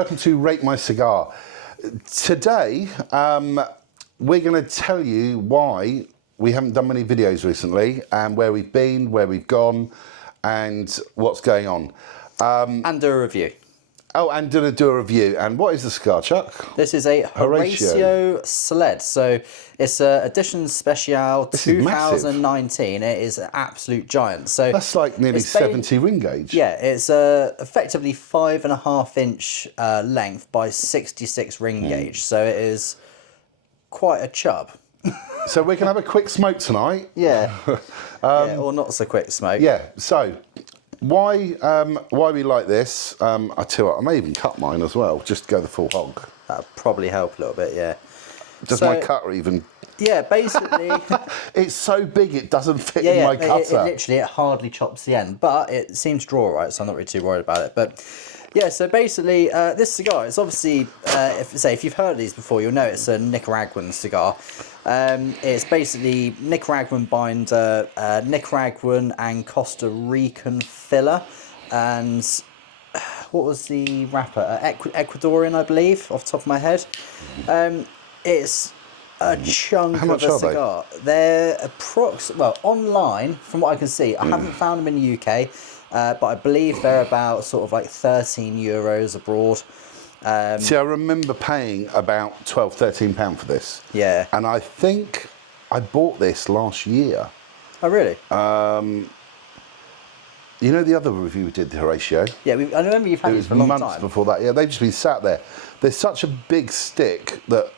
welcome to Rate My Cigar. Today, we're going to tell you why we haven't done many videos recently and where we've been, where we've gone, and what's going on. And do a review. Oh, and do a review. And what is the cigar, Chuck? This is a Horacio SLED. So it's a Edicion Especial 2019. It is an absolute giant. So that's like nearly 70 ring gauge. Yeah, it's effectively 5.5 inch length by 66 ring gauge. So it is quite a chub. So we can have a quick smoke tonight. Yeah. Yeah, or not so quick smoke. Yeah. So why we like this? I tell you what, I may even cut mine as well, just to go the full hog. That'd probably help a little bit. Yeah. Does my cutter even? Yeah, basically. It's so big it doesn't fit in my cutter. It hardly chops the end, but it seems to draw right, so I'm not really too worried about it. But yeah, so basically, this cigar, it's obviously, if you've heard of these before, you'll know it's a Nicaraguan cigar. It's basically Nicaraguan binder, Nicaraguan and Costa Rican filler, and what was the wrapper? Ecuadorian, I believe, off the top of my head. It's a chunk of a cigar. They're online, from what I can see, I haven't found them in the UK, but I believe they're about sort of like €13 abroad. See, I remember paying about £12–13 for this. Yeah. And I think I bought this last year. Oh, really? You know the other review we did, the Horatio? Yeah, I remember you've had it for a long time. Months before that. Yeah, they've just been sat there. There's such a big stick that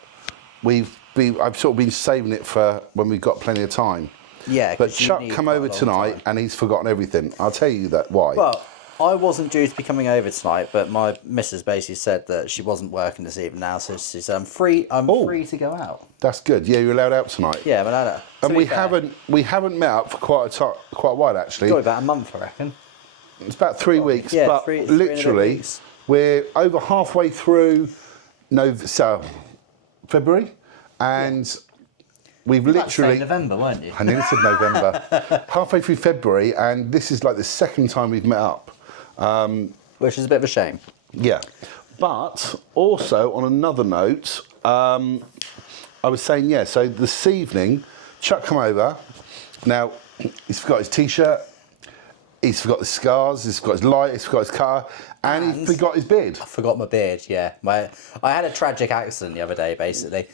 I've sort of been saving it for when we've got plenty of time. Yeah. But Chuck come over tonight and he's forgotten everything. I'll tell you that why. Well, I wasn't due to be coming over tonight, but my missus basically said that she wasn't working this evening now, so she said, I'm free to go out. That's good. Yeah, you're allowed out tonight. Yeah, I'm allowed out. And we haven't met up for quite a while actually. Got about a month, I reckon. It's about 3 weeks, yeah, but literally we're over halfway through February, and we've literally November, weren't you? I nearly said November. Halfway through February, and this is like the second time we've met up. Which is a bit of a shame. Yeah. But also, on another note, I was saying, yeah, so this evening, Chuck come over. Now, he's forgot his T-shirt, he's forgot the cigars, he's forgot his light, he's forgot his car, and he forgot his beard. I forgot my beard, yeah. I had a tragic accident the other day, basically.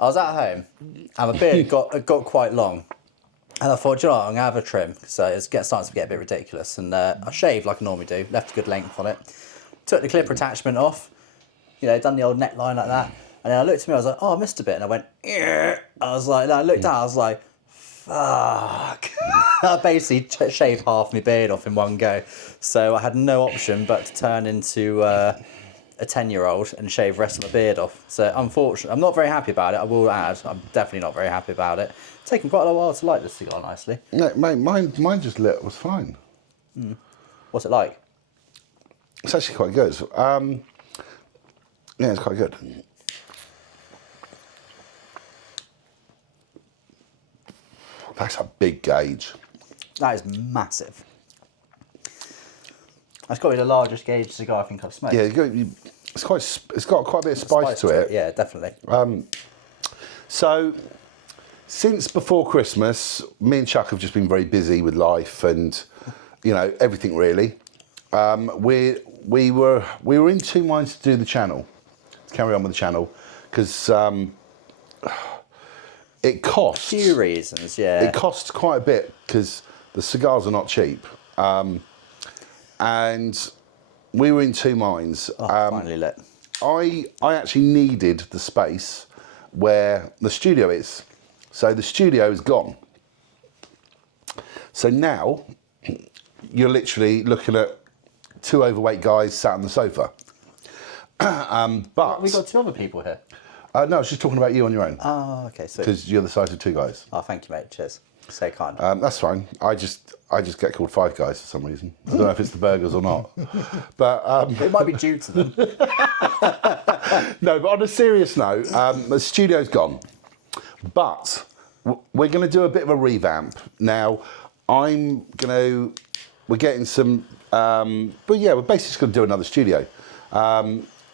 I was at home, and my beard got quite long. And I thought, you know what, I'm going to have a trim, because it's starting to get a bit ridiculous. And I shaved like I normally do, left a good length on it. Took the clipper attachment off, done the old neckline like that. And then I looked at me, I was like, oh, I missed a bit. And I went, yeah. I was like, I looked down, I was like, fuck. I basically shaved half my beard off in one go. So I had no option but to turn into a 10-year-old and shave the rest of my beard off. So unfortunately, I'm not very happy about it, I will add. I'm definitely not very happy about it. It's taken quite a while to light this cigar nicely. No, mate, mine just lit, was fine. What's it like? It's actually quite good. Yeah, it's quite good. That's a big gauge. That is massive. That's got to be the largest gauge cigar I think I've smoked. Yeah, it's got quite a bit of spice to it. Yeah, definitely. So, since before Christmas, me and Chuck have just been very busy with life and, everything really. We were in two minds to do the channel, to carry on with the channel, because it costs. A few reasons, yeah. It costs quite a bit because the cigars are not cheap. And we were in two minds. Finally lit. I actually needed the space where the studio is. So the studio is gone. So now you're literally looking at two overweight guys sat on the sofa. But we've got two other people here. No, I was just talking about you on your own. Oh, okay. So because you're the size of two guys. Oh, thank you, mate. Cheers. So kind. That's fine. I just get called five guys for some reason. I don't know if it's the burgers or not. But it might be due to them. No, but on a serious note, the studio's gone. But we're going to do a bit of a revamp. Now, we're getting some, but yeah, we're basically just going to do another studio.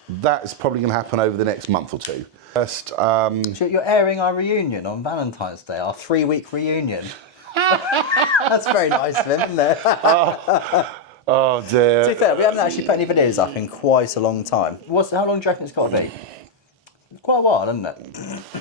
That's probably going to happen over the next month or two. First, So you're airing our reunion on Valentine's Day, our 3-week reunion. That's very nice of him, isn't it? oh dear. To be fair, we haven't actually put any videos up in quite a long time. How long do you reckon it's got to be? Quite a while, isn't it?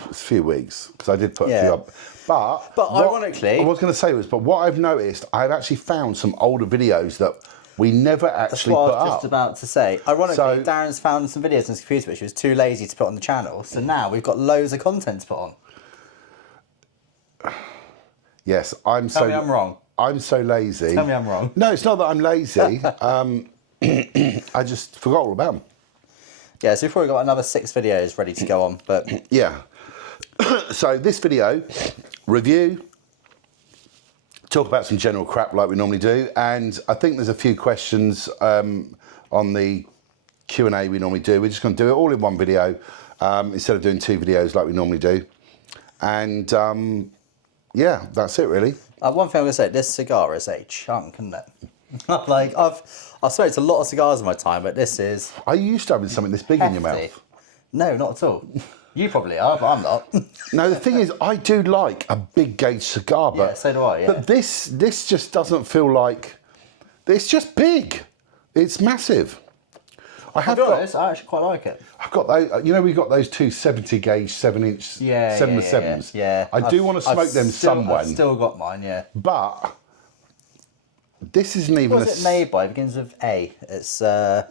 It's a few weeks, because I did put a few up. But ironically... what I was going to say was, but what I've noticed, I've actually found some older videos that we never actually put up. That's what I was just about to say. Ironically, Darren's found some videos on his computer which he was too lazy to put on the channel, so now we've got loads of content to put on. Yes, Tell me I'm wrong. I'm so lazy. Tell me I'm wrong. No, it's not that I'm lazy. I just forgot all about them. Yeah, so we've probably got another 6 videos ready to go on, but... Yeah. So this video, review, talk about some general crap like we normally do, and I think there's a few questions on the Q&A we normally do. We're just going to do it all in one video instead of doing 2 videos like we normally do. And yeah, that's it really. One thing I'm going to say, this cigar is a chunk, isn't it? Like, I've smoked a lot of cigars in my time, but this is... Are you used to having something this big hefty. in your mouth? No, not at all. You probably are, but I'm not. No, the thing is, I do like a big gauge cigar, but Yeah, so do I, yeah. But this just doesn't feel like... It's just big. It's massive. To be honest, I actually quite like it. I've got those, you know, we've got those 2 70 gauge 7-inch 7-7s. Yeah. I do want to smoke them somewhere. I've still got mine, yeah. But this isn't even What's it made by? It begins with A. It's oh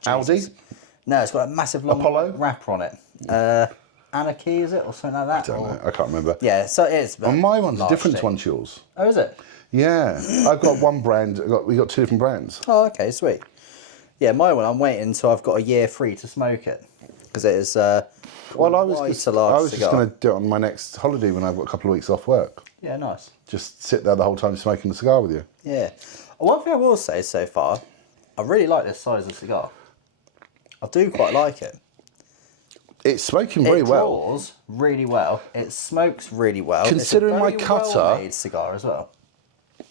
Jesus. Aldi? No, it's got a massive long Apollo? wrapper on it. Anarchy, is it, or something like that? I don't know. I can't remember. Yeah, so it is. Well, my one's different to one to yours. Oh, is it? Yeah, I've got one brand. We got 2 different brands. Oh, okay, sweet. Yeah, my one. I'm waiting until I've got a year free to smoke it because it is. Well, I was just just going to do it on my next holiday when I've got a couple of weeks off work. Yeah, nice. Just sit there the whole time smoking a cigar with you. Yeah. One thing I will say so far, I really like this size of cigar. I do quite like it. It's smoking very well. It draws really well. It smokes really well. Considering it's a my very cutter, well-made cigar as well.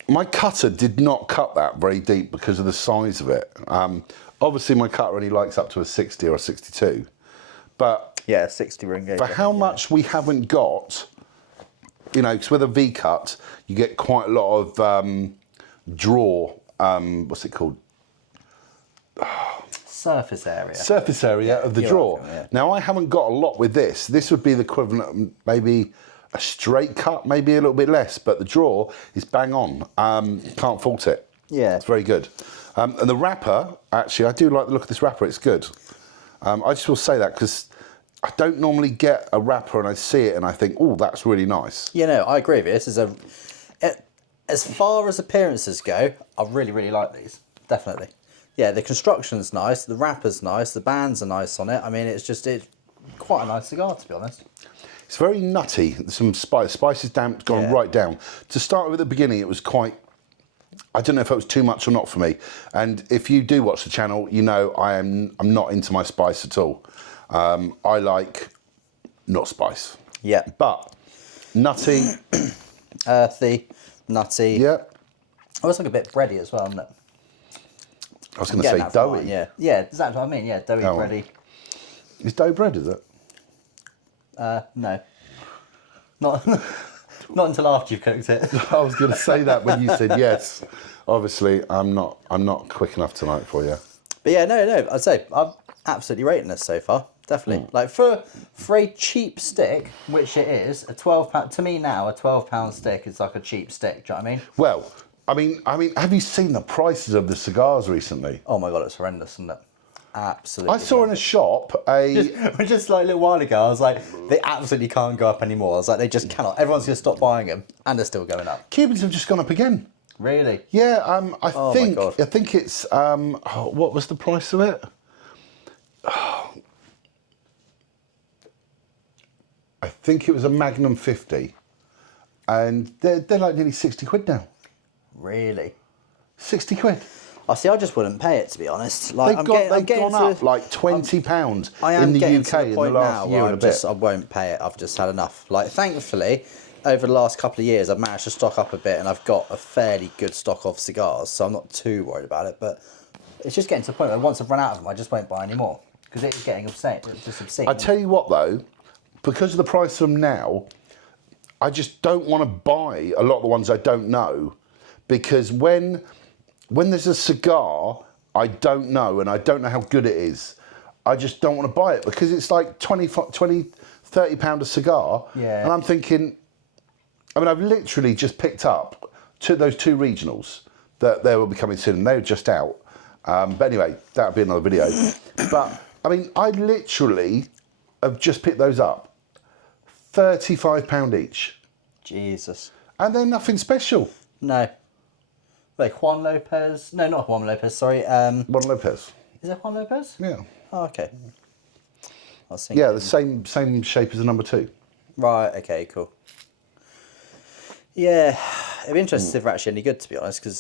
My cutter did not cut that very deep because of the size of it. Obviously, my cutter only likes up to a 60 or a 62. But yeah, 60 ring gauge. For how much we haven't got, you know, because with a V cut, you get quite a lot of draw. What's it called? Surface area. Surface area of the draw. Welcome, yeah. Now, I haven't got a lot with this. This would be the equivalent of maybe a straight cut, maybe a little bit less, but the draw is bang on. Can't fault it. Yeah. It's very good. And the wrapper, actually, I do like the look of this wrapper. It's good. I just will say that because I don't normally get a wrapper and I see it and I think, oh, that's really nice. You know, I agree with you. This is as far as appearances go, I really, really like these. Definitely. Yeah, the construction's nice, the wrapper's nice, the bands are nice on it. I mean, it's quite a nice cigar, to be honest. It's very nutty. Some spice. Spice is damp, gone right down. To start with at the beginning, it was quite... I don't know if it was too much or not for me. And if you do watch the channel, you know I'm not into my spice at all. I like not spice. Yeah. But nutty. Earthy, nutty. Yeah. Oh, it's like a bit bready as well, isn't it? I was going to say doughy. Yeah, exactly what I mean. Yeah, doughy, bready. Is dough bread, is it? No. Not until after you've cooked it. I was going to say that when you said yes. Obviously, I'm not quick enough tonight for you. But yeah, no. I'd say I'm absolutely rating this so far. Definitely. Like for a cheap stick, which it is, a £12 to me now, a £12 stick is like a cheap stick. Do you know what I mean? Well, I mean, have you seen the prices of the cigars recently? Oh my god, it's horrendous, isn't it? Absolutely. I saw in a shop just like a little while ago, I was like, they absolutely can't go up anymore. I was like, they just cannot. Everyone's going to stop buying them, and they're still going up. Cubans have just gone up again. Really? Yeah, I think it's what was the price of it? I think it was a Magnum 50, and they're like nearly 60 quid now. Really? 60 quid. I see. I just wouldn't pay it, to be honest. Like they've gone up like £20 in the UK in the last year and a bit. I won't pay it. I've just had enough. Like, thankfully, over the last couple of years, I've managed to stock up a bit, and I've got a fairly good stock of cigars, so I'm not too worried about it. But It's just getting to the point where once I've run out of them, I just won't buy any more because it's getting obscene. It's just obscene. I tell you what, though, because of the price of them now, I just don't want to buy a lot of the ones I don't know, because when there's a cigar I don't know and I don't know how good it is, I just don't want to buy it because it's like 20, 30 pound a cigar. Yeah. And I'm thinking, I mean, I've literally just picked up those two regionals that they will be coming soon, and they were just out. But anyway, that'll be another video. But I mean, I literally have just picked those up. £35 each. Jesus. And they're nothing special. No. Like Juan Lopez. No, not Juan Lopez, sorry. Juan Lopez. Is it Juan Lopez? Yeah. Oh, okay. I was thinking. Yeah, the same shape as the number 2. Right, okay, cool. Yeah, it'd be interesting if they're actually any good, to be honest, because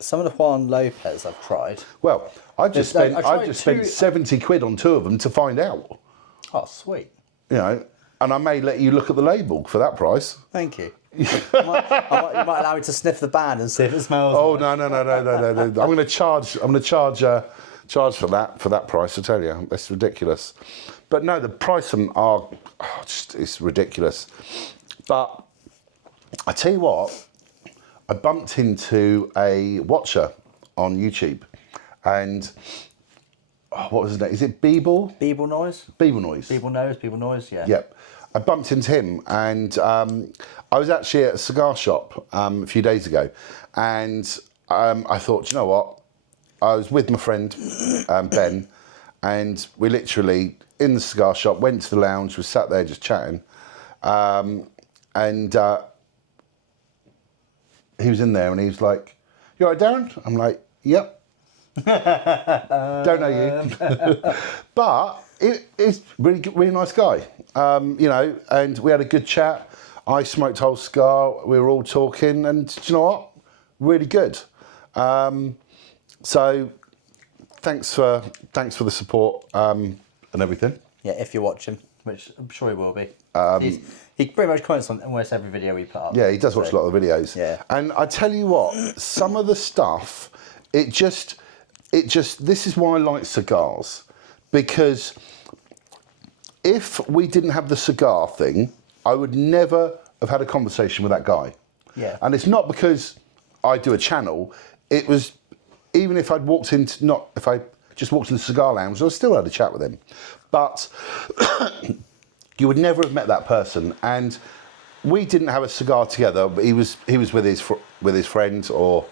some of the Juan Lopez I've tried. Well, I just spent 70 quid on 2 of them to find out. Oh, sweet. You know, and I may let you look at the label for that price. Thank you. You might allow me to sniff the band and see if it smells. Oh no! I'm going to charge for that price. I tell you, that's ridiculous. But no, the price of them are it's ridiculous. But I tell you what, I bumped into a watcher on YouTube, and what was his name? Is it Beeble? Beeble Noise? Beeble Noise. Beeble Noise, yeah. Yep. I bumped into him, and I was actually at a cigar shop a few days ago, and I thought, you know what? I was with my friend Ben, and we literally in the cigar shop went to the lounge. We sat there just chatting, and he was in there, and he was like, "You all right, Darren?" I'm like, "Yep." Don't know you, but it's really nice guy. You know, and we had a good chat. I smoked a whole cigar. We were all talking, and do you know what? Really good. So thanks for the support and everything. Yeah, if you're watching, which I'm sure he will be. He pretty much comments on almost every video we put up. Yeah, he does watch a lot of the videos. Yeah. And I tell you what, some of the stuff, it just, this is why I like cigars, because if we didn't have the cigar thing, I would never have had a conversation with that guy. Yeah. And it's not because I do a channel, it was, even if I'd walked into, if I just walked into the cigar lounge, I still had a chat with him. But you would never have met that person. And we didn't have a cigar together, but he was with his friend or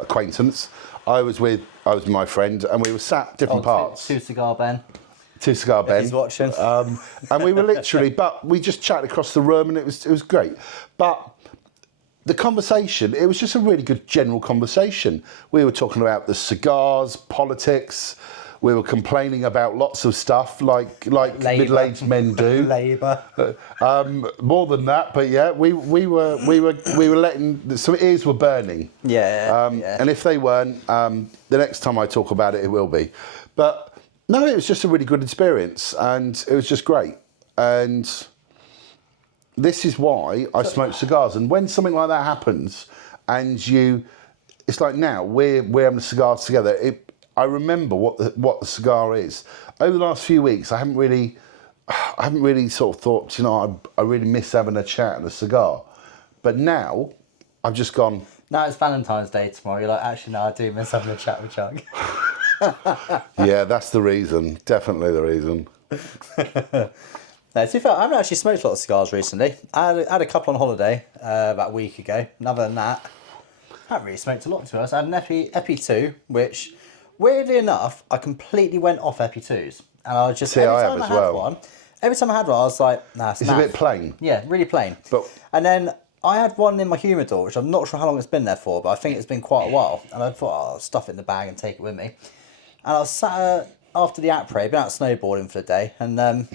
acquaintance. I was with my friend, and we were sat different parts. Two Cigar Ben. Two Cigar Ben. He's watching. And we were literally, but we just chatted across the room, and it was great. But the conversation, it was just a really good general conversation. We were talking about the cigars, politics. We were complaining about lots of stuff like middle-aged men do. Labour. More than that, but yeah, we were letting some ears were burning. Yeah, And if they weren't, the next time I talk about it, it will be. But no, it was just a really good experience, and it was just great. And this is why I smoke cigars. And when something like that happens, and it's like now we're having cigars together. I remember what the cigar is. Over the last few weeks, I haven't really sort of thought, you know, I really miss having a chat and a cigar. But now, I've just gone. Now it's Valentine's Day tomorrow. You're like, actually, no, I do miss having a chat with Chuck. Yeah, that's the reason. Definitely the reason. No, to be fair, I haven't actually smoked a lot of cigars recently. I had a couple on holiday about a week ago. And other than that, I haven't really smoked a lot, to be honest. I had an Epi 2, which, weirdly enough, I completely went off Epi 2s. And I was just, every time I had one, I was like, nah, it's a bit plain. Yeah, really plain. And then I had one in my humidor, which I'm not sure how long it's been there for, but I think it's been quite a while. And I thought, I'll stuff it in the bag and take it with me. And I was sat after the après, been out snowboarding for the day, and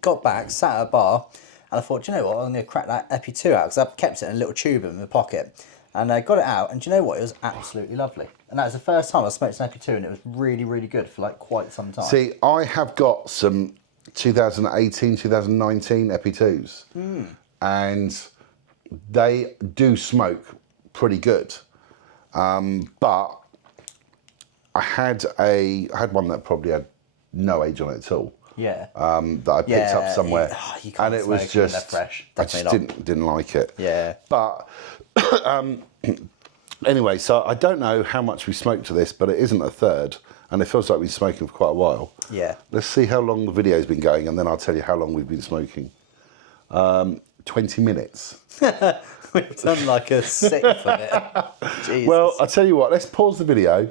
got back, sat at a bar, and I thought, do you know what, I'm going to crack that Epi 2 out, because I kept it in a little tube in my pocket. And I got it out, and do you know what, it was absolutely lovely. And that was the first time I smoked an Epi 2, and it was really, really good for like quite some time. See, I have got some 2018, 2019 Epi 2s, and they do smoke pretty good. But I had one that probably had no age on it at all. Yeah. That I picked up somewhere, you can't and it was smoke them when they're just fresh. I just didn't like it. Yeah. But anyway, so I don't know how much we smoked to this, but it isn't a third, and it feels like we've been smoking for quite a while. Yeah. Let's see how long the video's been going, and then I'll tell you how long we've been smoking. 20 minutes. We've done like a sixth of it. Jesus. Well, I'll tell you what, let's pause the video.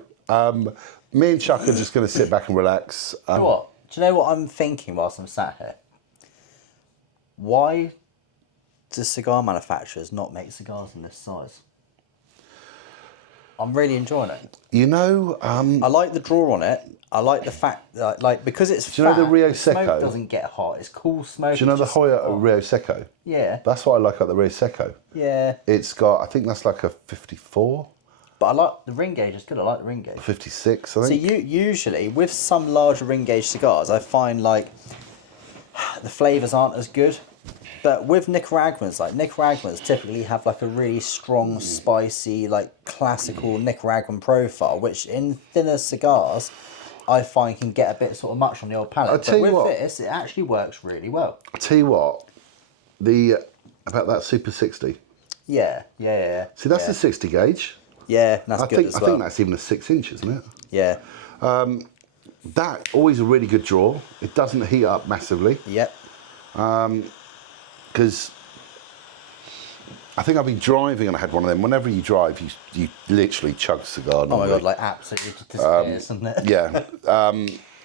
Me and Chuck are just going to sit back and relax. Do you know what I'm thinking whilst I'm sat here? Why do cigar manufacturers not make cigars in this size? I'm really enjoying it. You know... I like the draw on it. I like the fact that, like, because it's Do you know the Rio smoke Seco? doesn't get hot. It's cool smoke. Do you know the Hoya Rio Seco? Yeah. That's what I like about the Rio Seco. Yeah. It's got, I think that's like a 54, But I like the ring gauge. It's good. I like the ring gauge. 56, I See, think. usually with some larger ring gauge cigars, I find like the flavours aren't as good. But with Nicaraguans, like Nicaraguans typically have like a really strong, spicy, like classical Nicaraguan profile, which in thinner cigars, I find can get a bit sort of much on the old palate. But with this, it actually works really well. I'll tell you what, about that Super 60. Yeah. See, that's the 60 gauge. Yeah, that's good as well. I think that's even a 6 inch, isn't it? Yeah. That, always a really good draw. It doesn't heat up massively. Yep. Because I think I've been driving and I had one of them. Whenever you drive, you literally chug a cigar. Oh my God, like absolutely disappears, doesn't it? Yeah.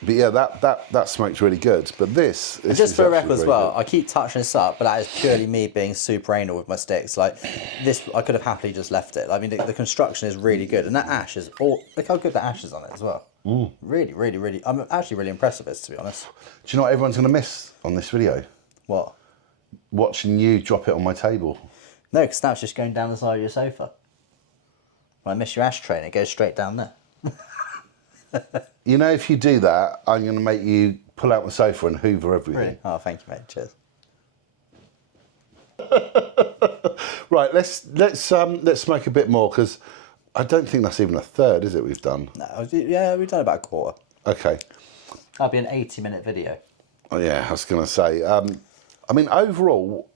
But yeah, that smokes really good. But this and just is for a record really as well, good. I keep touching this up, but that is purely me being super anal with my sticks. Like this, I could have happily just left it. I mean, the construction is really good, and that ash is look how good the ash is on it as well. Really, really, really. I'm actually really impressed with this, to be honest. Do you know what everyone's going to miss on this video? What? Watching you drop it on my table. No, because now it's just going down the side of your sofa. When I miss your ashtray, and it goes straight down there. You know, if you do that, I'm going to make you pull out the sofa and hoover everything. Really? Oh, thank you, mate. Cheers. Right, let's smoke a bit more, because I don't think that's even a third, is it? We've done. No, yeah, we've done about a quarter. Okay. That'll be an 80-minute video. Oh yeah, I was going to say. I mean, overall,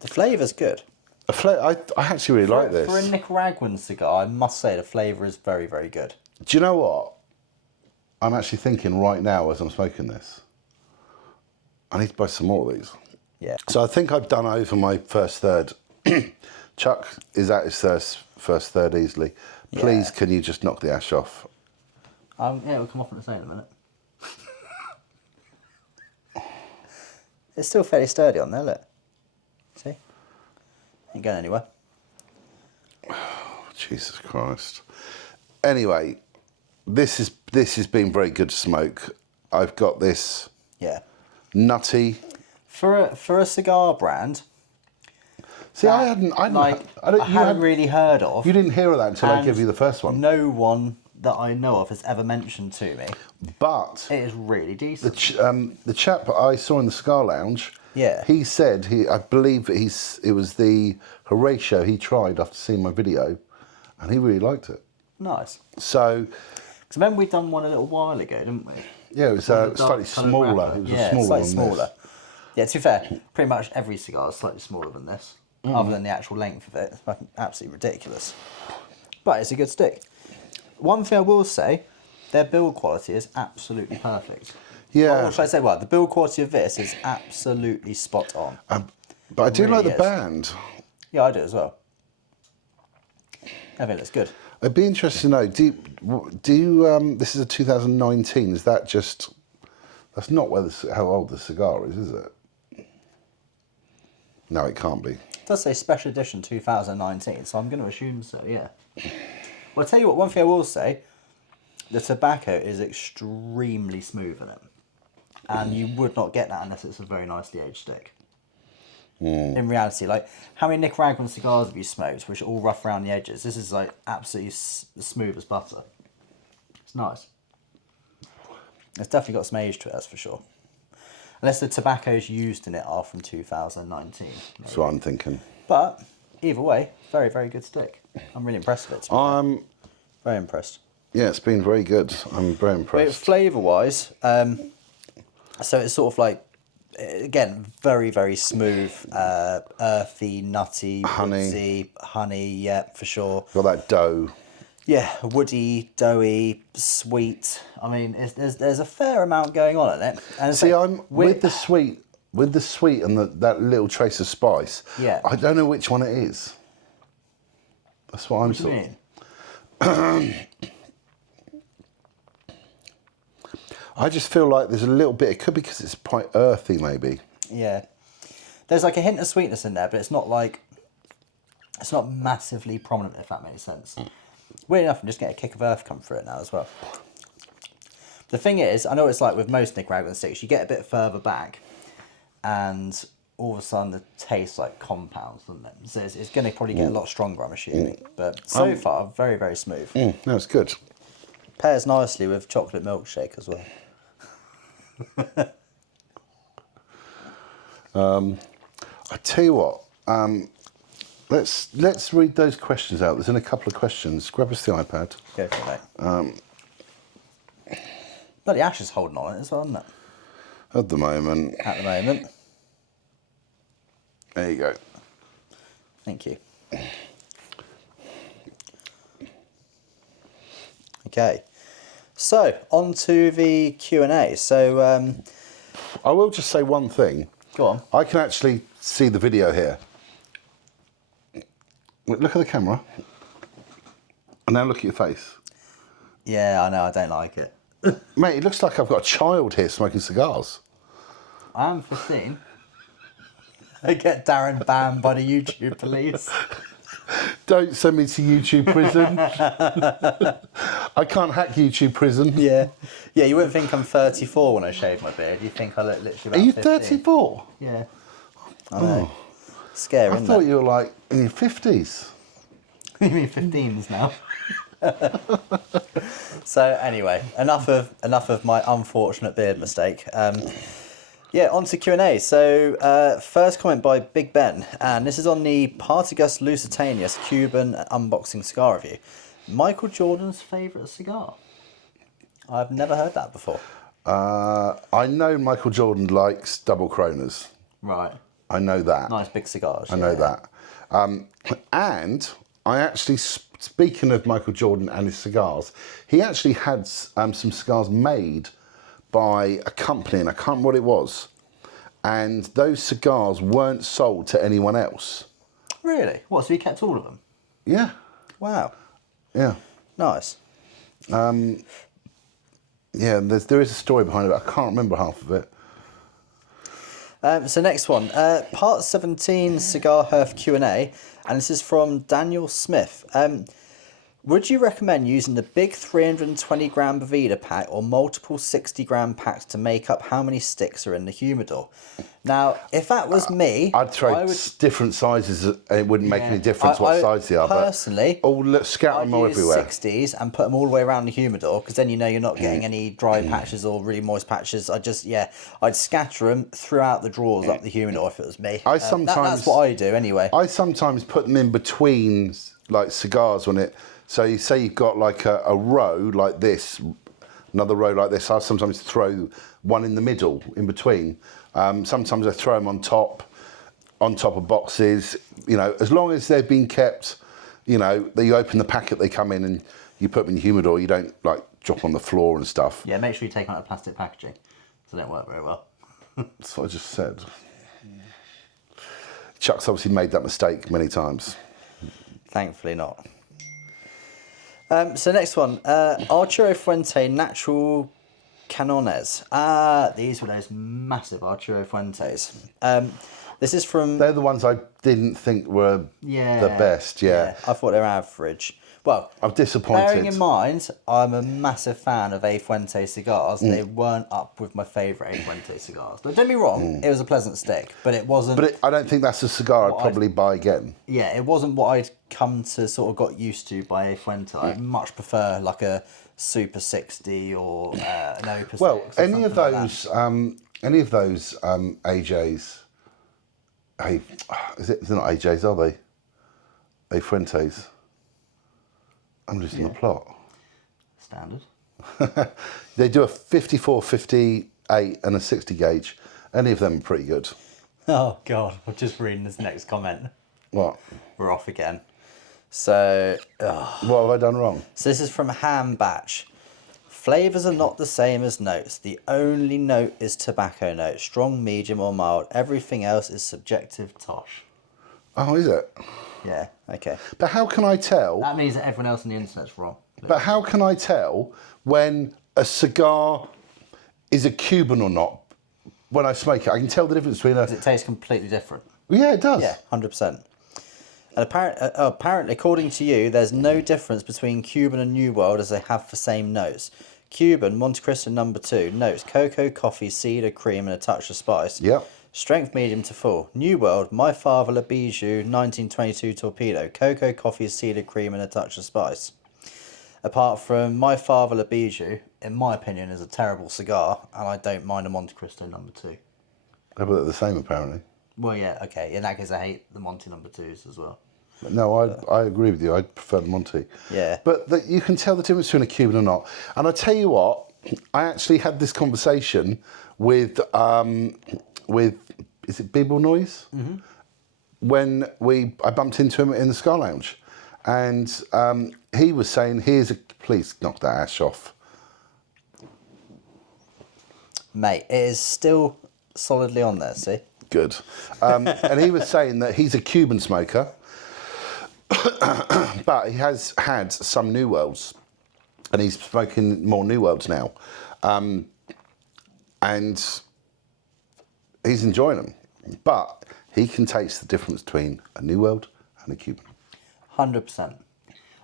the flavour's good. I actually really like this. For a Nicaraguan cigar, I must say the flavour is very, very good. Do you know what? I'm actually thinking right now as I'm smoking this, I need to buy some more of these. Yeah. So I think I've done over my first third. Chuck is at his first third easily. Please, can you just knock the ash off? Yeah, we'll come off in a second in a minute. It's still fairly sturdy on there, look. See? Ain't going anywhere. Jesus Christ. Anyway, this has been very good to smoke. I've got this Yeah. nutty. For a cigar brand. See, I hadn't really heard of. You didn't hear of that until I and gave you the first one. No one that I know of has ever mentioned to me. But It is really decent. the chap I saw in the Cigar Lounge, Yeah. he said I believe it was the Horacio he tried after seeing my video, and he really liked it. Nice. So, Because remember we'd done one a little while ago, didn't we? yeah, it was slightly smaller. It was a smaller slightly one. smaller. Yeah, to be fair, pretty much every cigar is slightly smaller than this, other than the actual length of it. It's fucking absolutely ridiculous. But it's a good stick. One thing I will say, their build quality is absolutely perfect. Yeah. Or should I say, well, the build quality of this is absolutely spot on. But I do really like the is. band. Yeah, I do as well. I think it's good. I'd be interested to know, do you this is a 2019, is that just, that's not how old the cigar is it? No, it can't be. It does say Special Edition 2019, so I'm going to assume so, yeah. Well, I'll tell you what, one thing I will say, the tobacco is extremely smooth in it. And you would not get that unless it's a very nicely aged stick. In reality, like, how many Nicaraguan cigars have you smoked, which are all rough around the edges? This is, like, absolutely smooth as butter. It's nice. It's definitely got some age to it, that's for sure. Unless the tobaccos used in it are from 2019. Maybe. That's what I'm thinking. But either way, very, very good stick. I'm really impressed with it. To be fair. Very impressed. Yeah, it's been very good. I'm very impressed. Flavour-wise, so it's sort of like, again, very, very smooth, earthy, nutty, woodsy, honey, yeah, for sure. Got that dough. Yeah, woody, doughy, sweet. I mean, there's a fair amount going on in it. And See, I'm with the sweet and that little trace of spice. Yeah. I don't know which one it is. That's what I'm What do you mean. I just feel like there's a little bit. It could be because it's quite earthy, maybe. Yeah, there's like a hint of sweetness in there, but it's not massively prominent, if that makes sense. Weird enough, I'm just getting a kick of earth come through it now as well. The thing is, I know it's like with most Nicaraguan sticks, you get a bit further back, and all of a sudden the taste like compounds, doesn't it? So it's going to probably get a lot stronger, I'm assuming. But so far, very, very smooth. No, it's good. Pairs nicely with chocolate milkshake as well. I tell you what. Let's read those questions out. There's in a couple of questions. Grab us the iPad. Go for it, mate. Bloody Ash is holding on it as well, isn't it? At the moment. At the moment. There you go. Thank you. Okay. So, on to the Q&A. So, I will just say one thing. go on. I can actually see the video here. Look at the camera. And now look at your face. Yeah, I know, I don't like it. Mate, it looks like I've got a child here smoking cigars. I am 15. I get Darren banned by the YouTube police. Don't send me to YouTube prison. I can't hack YouTube prison. Yeah. Yeah, you wouldn't think I'm 34 when I shave my beard. You think I look literally about Are you 15. 34? Yeah. I know. Scary, I isn't thought it? you were like in your 50s. You mean 15s now? So anyway, enough of my unfortunate beard mistake. Yeah, on to Q&A. So first comment by Big Ben, and this is on the Partigus Lusitanius Cuban unboxing cigar review. Michael Jordan's favourite cigar. I've never heard that before. I know Michael Jordan likes double Coronas. Right. I know that. Nice big cigars. I know that. And I actually, speaking of Michael Jordan and his cigars, he actually had some cigars made by a company, and I can't remember what it was. And those cigars weren't sold to anyone else. Really? What, so he kept all of them? Yeah. Wow. Yeah. Nice. Yeah, there is a story behind it, but I can't remember half of it. So next one, part 17 Cigar Hearth Q&A, and this is from Daniel Smith. Would you recommend using the big 320 gram Boveda pack or multiple 60 gram packs to make up how many sticks are in the humidor? Now, if that was me, I'd throw different sizes, and it wouldn't make any difference what size they are. Personally, let's scatter them all I'd use everywhere. 60s and put them all the way around the humidor, because then you know you're not getting any dry patches or really moist patches. I'd scatter them throughout the drawers up the humidor if it was me. That's what I do anyway. I sometimes put them in between like cigars when it. So you say you've got like a row like this, another row like this. I sometimes throw one in the middle, in between. Sometimes I throw them on top of boxes. You know, as long as they've been kept, you know, that you open the packet, they come in and you put them in the humidor. You don't like drop on the floor and stuff. Yeah, make sure you take out the plastic packaging, so they don't work very well. That's what I just said. Chuck's obviously made that mistake many times. Thankfully not. So next one, Arturo Fuente Natural Canones. These were those massive Arturo Fuentes. This is from... They're the ones I didn't think were the best, yeah. I thought they were average. Well, I'm disappointed. Bearing in mind, I'm a massive fan of A Fuente cigars. They weren't up with my favourite A Fuente cigars. But don't be wrong, it was a pleasant stick, but it wasn't... But I don't think that's a cigar I'd probably buy again. Yeah, it wasn't what I'd come to sort of got used to by A Fuente. I much prefer like a Super 60 or an Opus. Well, any of like those AJs... Hey, they're not AJs, are they? A Fuentes. I'm losing the plot. Standard. They do a 54, 58 and a 60 gauge. Any of them are pretty good. Oh, God. I'm just reading this next comment. What? We're off again. So, What have I done wrong? So this is from Ham Batch. Flavours are not the same as notes. The only note is tobacco note. Strong, medium or mild. Everything else is subjective tosh. Oh, is it? Yeah, okay. But how can I tell? That means that everyone else on the internet's wrong. But how can I tell when a cigar is a Cuban or not when I smoke it? I can tell the difference between a... It tastes completely different. Yeah, it does. Yeah, 100%. And apparently, according to you, there's no difference between Cuban and New World as they have the same notes. Cuban, Monte Cristo No. 2, notes cocoa, coffee, cedar, cream and a touch of spice. Yep. Strength medium to full. New World, My Father La Bijou, 1922 Torpedo. Cocoa, coffee, cedar, cream and a touch of spice. Apart from My Father La Bijou, in my opinion, is a terrible cigar, and I don't mind a Monte Cristo No. 2. Yeah, but they're the same apparently. Well, yeah, okay. In that case, I hate the Monte No. 2s as well. No, I agree with you. I prefer the Monte. Yeah. But you can tell the difference between a Cuban or not. And I tell you what, I actually had this conversation with is it Bibble Noise? Mm-hmm. When I bumped into him in the Cigar Lounge. And he was saying, please knock that ash off. Mate, it is still solidly on there, see? Good. And he was saying that he's a Cuban smoker, but he has had some New Worlds, and he's smoking more New Worlds now. And he's enjoying them. But he can taste the difference between a New World and a Cuban. 100%.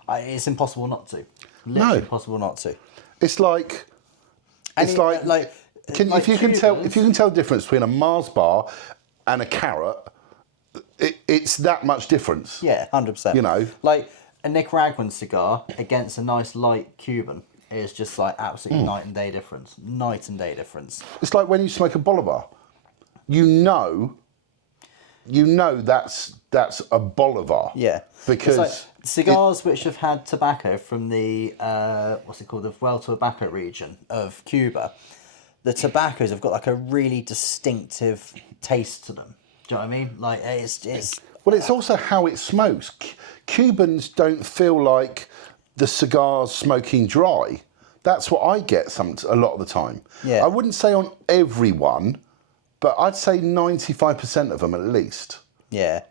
It's impossible not to. Literally No. impossible not to. It's like... And It's if you can tell the difference between a Mars bar and a carrot, it's that much difference. Yeah, 100%. You know, like a Nicaraguan cigar against a nice light Cuban is just like absolutely night and day difference. Night and day difference. it's like when you smoke a Bolivar, you know that's a Bolivar. Yeah, because it's like cigars which have had tobacco from the what's it called, the Vuelta Tobacco region of Cuba. The tobaccos have got like a really distinctive taste to them. Do you know what I mean? Like it's. Well, it's also how it smokes. Cubans don't feel like the cigar's smoking dry. That's what I get a lot of the time. Yeah. I wouldn't say on everyone, but I'd say 95% of them at least. Yeah.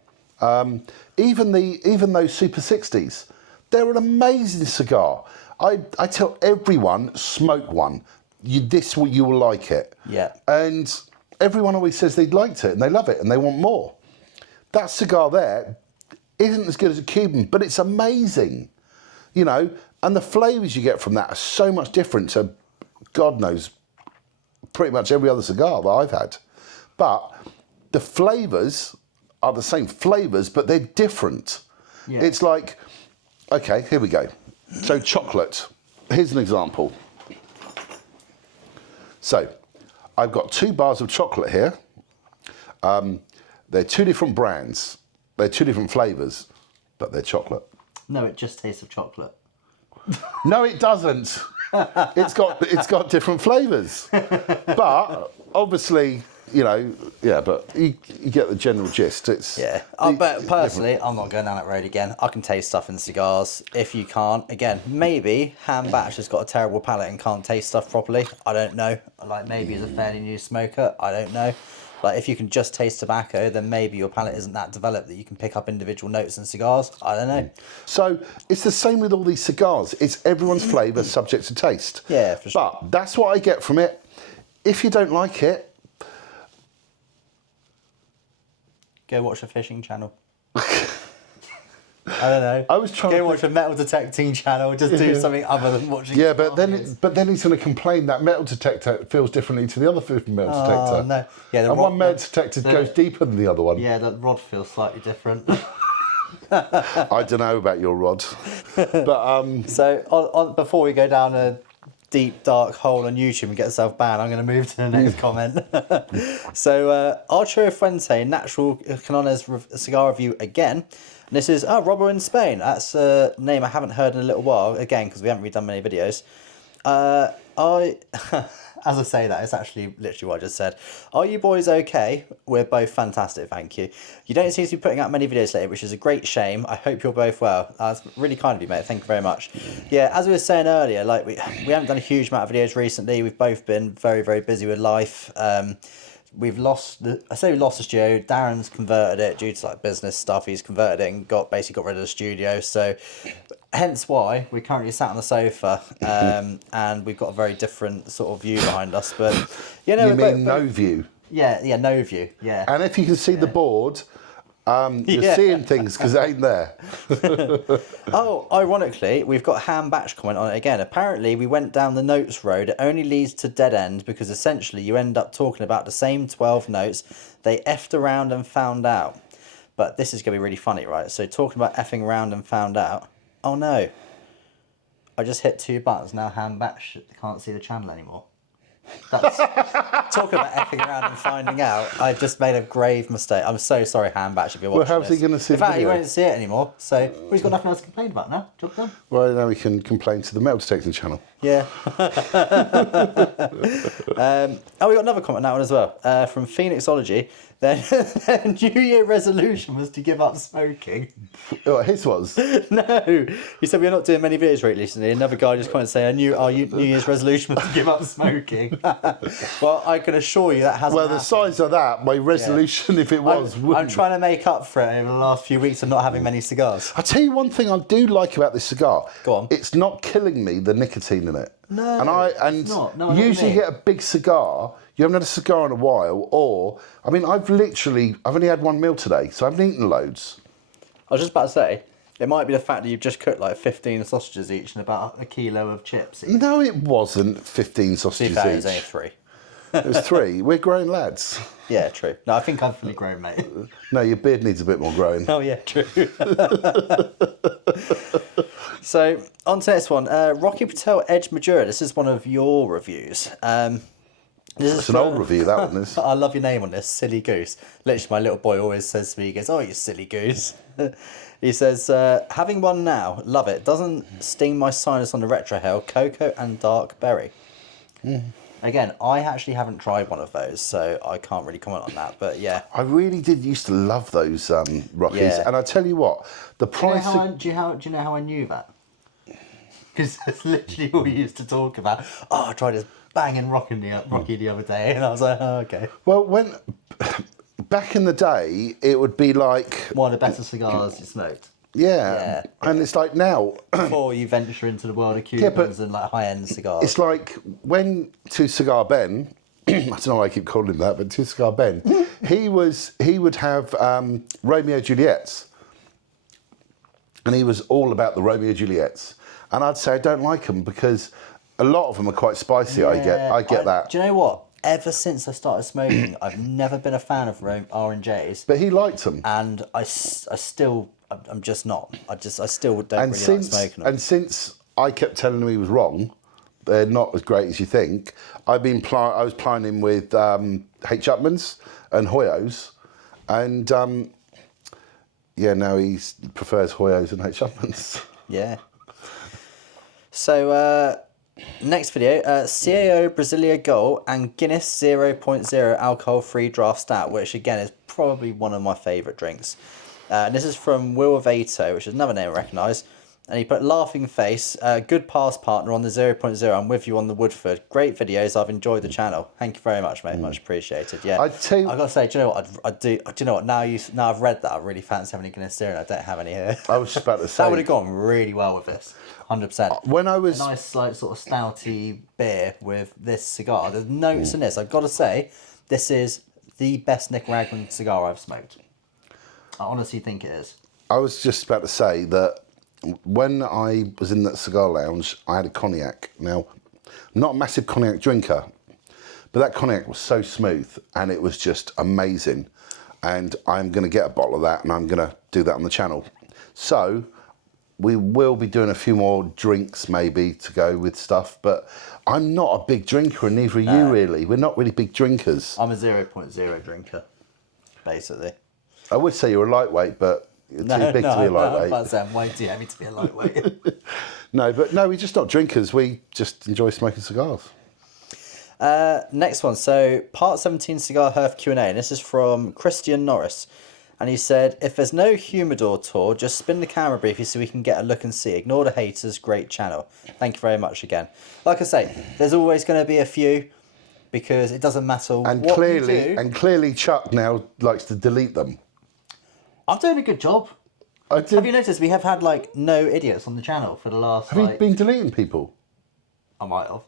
Even those Super 60s, they're an amazing cigar. I tell everyone, smoke one. You will like it. Yeah. And everyone always says they liked it and they love it and they want more. That cigar there isn't as good as a Cuban, but it's amazing. You know, and the flavours you get from that are so much different to, God knows, pretty much every other cigar that I've had. But the flavours are the same flavours, but they're different. Yeah. It's like, okay, here we go. So chocolate. Here's an example. So, I've got 2 bars of chocolate here. They're 2 different brands. They're 2 different flavours, but they're chocolate. No, it just tastes of chocolate. No, it doesn't. It's got different flavours. But obviously, you know, yeah. But you get the general gist. It's But personally, I'm not going down that road again. I can taste stuff in cigars. If you can't, again, maybe Ham Batch has got a terrible palate and can't taste stuff properly. I don't know. Like maybe he's a fairly new smoker. I don't know. Like if you can just taste tobacco, then maybe your palate isn't that developed that you can pick up individual notes in cigars. I don't know. So it's the same with all these cigars. It's everyone's flavour subject to taste. Yeah, for sure. But that's what I get from it. If you don't like it, go watch a fishing channel. I don't know. I was trying go to watch a metal detecting channel. Just do something other than watching. yeah, but then he's going to complain that metal detector feels differently to the other metal detector. Oh no! Yeah, And one metal detector goes deeper than the other one. Yeah, the rod feels slightly different. I don't know about your rod, but So, before we go down a deep dark hole on YouTube and get yourself banned, I'm going to move to the next comment. So Arturo Fuente, Natural Canones cigar review again. And this is Robbo in Spain. That's a name I haven't heard in a little while, again, because we haven't really done many videos. As I say that, it's actually literally what I just said. Are you boys okay? We're both fantastic, thank you. You don't seem to be putting out many videos lately, which is a great shame. I hope you're both well. That's really kind of you, mate. Thank you very much. Yeah, as we were saying earlier, like we haven't done a huge amount of videos recently. We've both been very, very busy with life. We've lost the studio. Darren's converted it due to like business stuff. He's converted it and basically got rid of the studio. So hence why we're currently sat on the sofa, and we've got a very different sort of view behind us. But you mean no view? Yeah, no view. Yeah. And if you can see the board, you're seeing things because they ain't there. Oh, ironically, we've got Ham Batch comment on it again. Apparently, we went down the notes road. It only leads to dead end because essentially you end up talking about the same 12 notes. They effed around and found out. But this is going to be really funny, right? So talking about effing around and found out. Oh no. I just hit 2 buttons. Now Ham Batch can't see the channel anymore. That's talking about effing around and finding out. I just made a grave mistake. I'm so sorry, Ham Batch, if you're watching. Well, how's he going to see In fact, the he video? won't see it anymore. So he's got nothing else to complain about now. Job done. Well, now we can complain to the metal detecting channel. Yeah. We got another comment on that one as well, from Phoenixology. Their New Year resolution was to give up smoking. Oh, his was? No. He said, we're not doing many videos recently. Another guy just commented saying, our New Year's resolution was to give up smoking. Well, I can assure you that hasn't Well, the happened. size of that, my resolution, if it was... I'm trying to make up for it over the last few weeks of not having many cigars. I'll tell you one thing I do like about this cigar. Go on. It's not killing me, the nicotine in it. No, and it's not. No, I know what you usually mean. get a big cigar, you haven't had a cigar in a while, or, I mean, I've only had 1 meal today, so I haven't eaten loads. I was just about to say, it might be the fact that you've just cooked like 15 sausages each and about a kilo of chips each. No, it wasn't 15 sausages It was each. only 3. It was 3. We're grown lads. Yeah, true. No, I think I'm fully grown, mate. No, your beard needs a bit more growing. Oh, yeah, true. So, on to the next one. Rocky Patel Edge Madura. This is one of your reviews. It's an old review, that one is. I love your name on this, Silly Goose. Literally, my little boy always says to me, he goes, oh, you silly goose. He says, having one now, love it. Doesn't sting my sinus on the retrohale, cocoa and dark berry. Again, I actually haven't tried one of those, so I can't really comment on that, but yeah. I really did used to love those Rockies, Yeah. and I tell you what, the price... Do you know how I knew that? Because that's literally all we used to talk about. Oh, I tried this banging Rocky the other day, and I was like, oh, okay. Well, back in the day, it would be like... One of the better cigars you smoked. Yeah, and it's like now... Before you venture into the world of Cubans and like high-end cigars. It's like when to Cigar Ben, I don't know why I keep calling him that, but to Cigar Ben, he would have Romeo Juliets, and he was all about the Romeo Juliets. And I'd say I don't like them because a lot of them are quite spicy. I get that. Do you know what? Ever since I started smoking, I've never been a fan of R&Js. But he liked them. And I'm just not. I still don't really like smoking them. And since I kept telling him he was wrong, they're not as great as you think, I was plying him with H. Upmans and Hoyos, and now he prefers Hoyos and H. Upmans. Yeah. So, next video, CAO Brasilia Gold and Guinness 0.0 alcohol-free draft stout, which again is probably one of my favourite drinks. And this is from Will Avato, which is another name I recognise. And he put laughing face, good past partner on the 0.0. I'm with you on the Woodford. Great videos. I've enjoyed the channel. Thank you very much, mate. Much appreciated. Yeah. I've got to say, do you know what? Do you know what? Now I've read that, I really fancy having a Guinness 0, and I don't have any here. I was just about to say that would have gone really well with this. 100%. When I was... A nice, like, sort of stouty beer with this cigar. There's notes in this. I've got to say, this is the best Nicaraguan cigar I've smoked. I honestly think it is. I was just about to say that when I was in that cigar lounge, I had a cognac. Now, I'm not a massive cognac drinker, but that cognac was so smooth and it was just amazing. And I'm going to get a bottle of that and I'm going to do that on the channel. So, we will be doing a few more drinks maybe to go with stuff, but I'm not a big drinker, and neither are you really. We're not really big drinkers. I'm a 0.0 drinker, basically. I would say you're a lightweight, but you're too big to be a lightweight. No, I'm way too heavy to be a lightweight. No, we're just not drinkers. We just enjoy smoking cigars. Next one. So, part 17 Cigar Hearth Q&A, and this is from Christian Norris. And he said, if there's no Humidor tour, just spin the camera briefly so we can get a look and see. Ignore the haters. Great channel. Thank you very much again. Like I say, there's always going to be a few, because it doesn't matter what you do. And clearly Chuck now likes to delete them. I'm doing a good job. Have you noticed we have had like no idiots on the channel for the last... Have you been deleting people? I might have.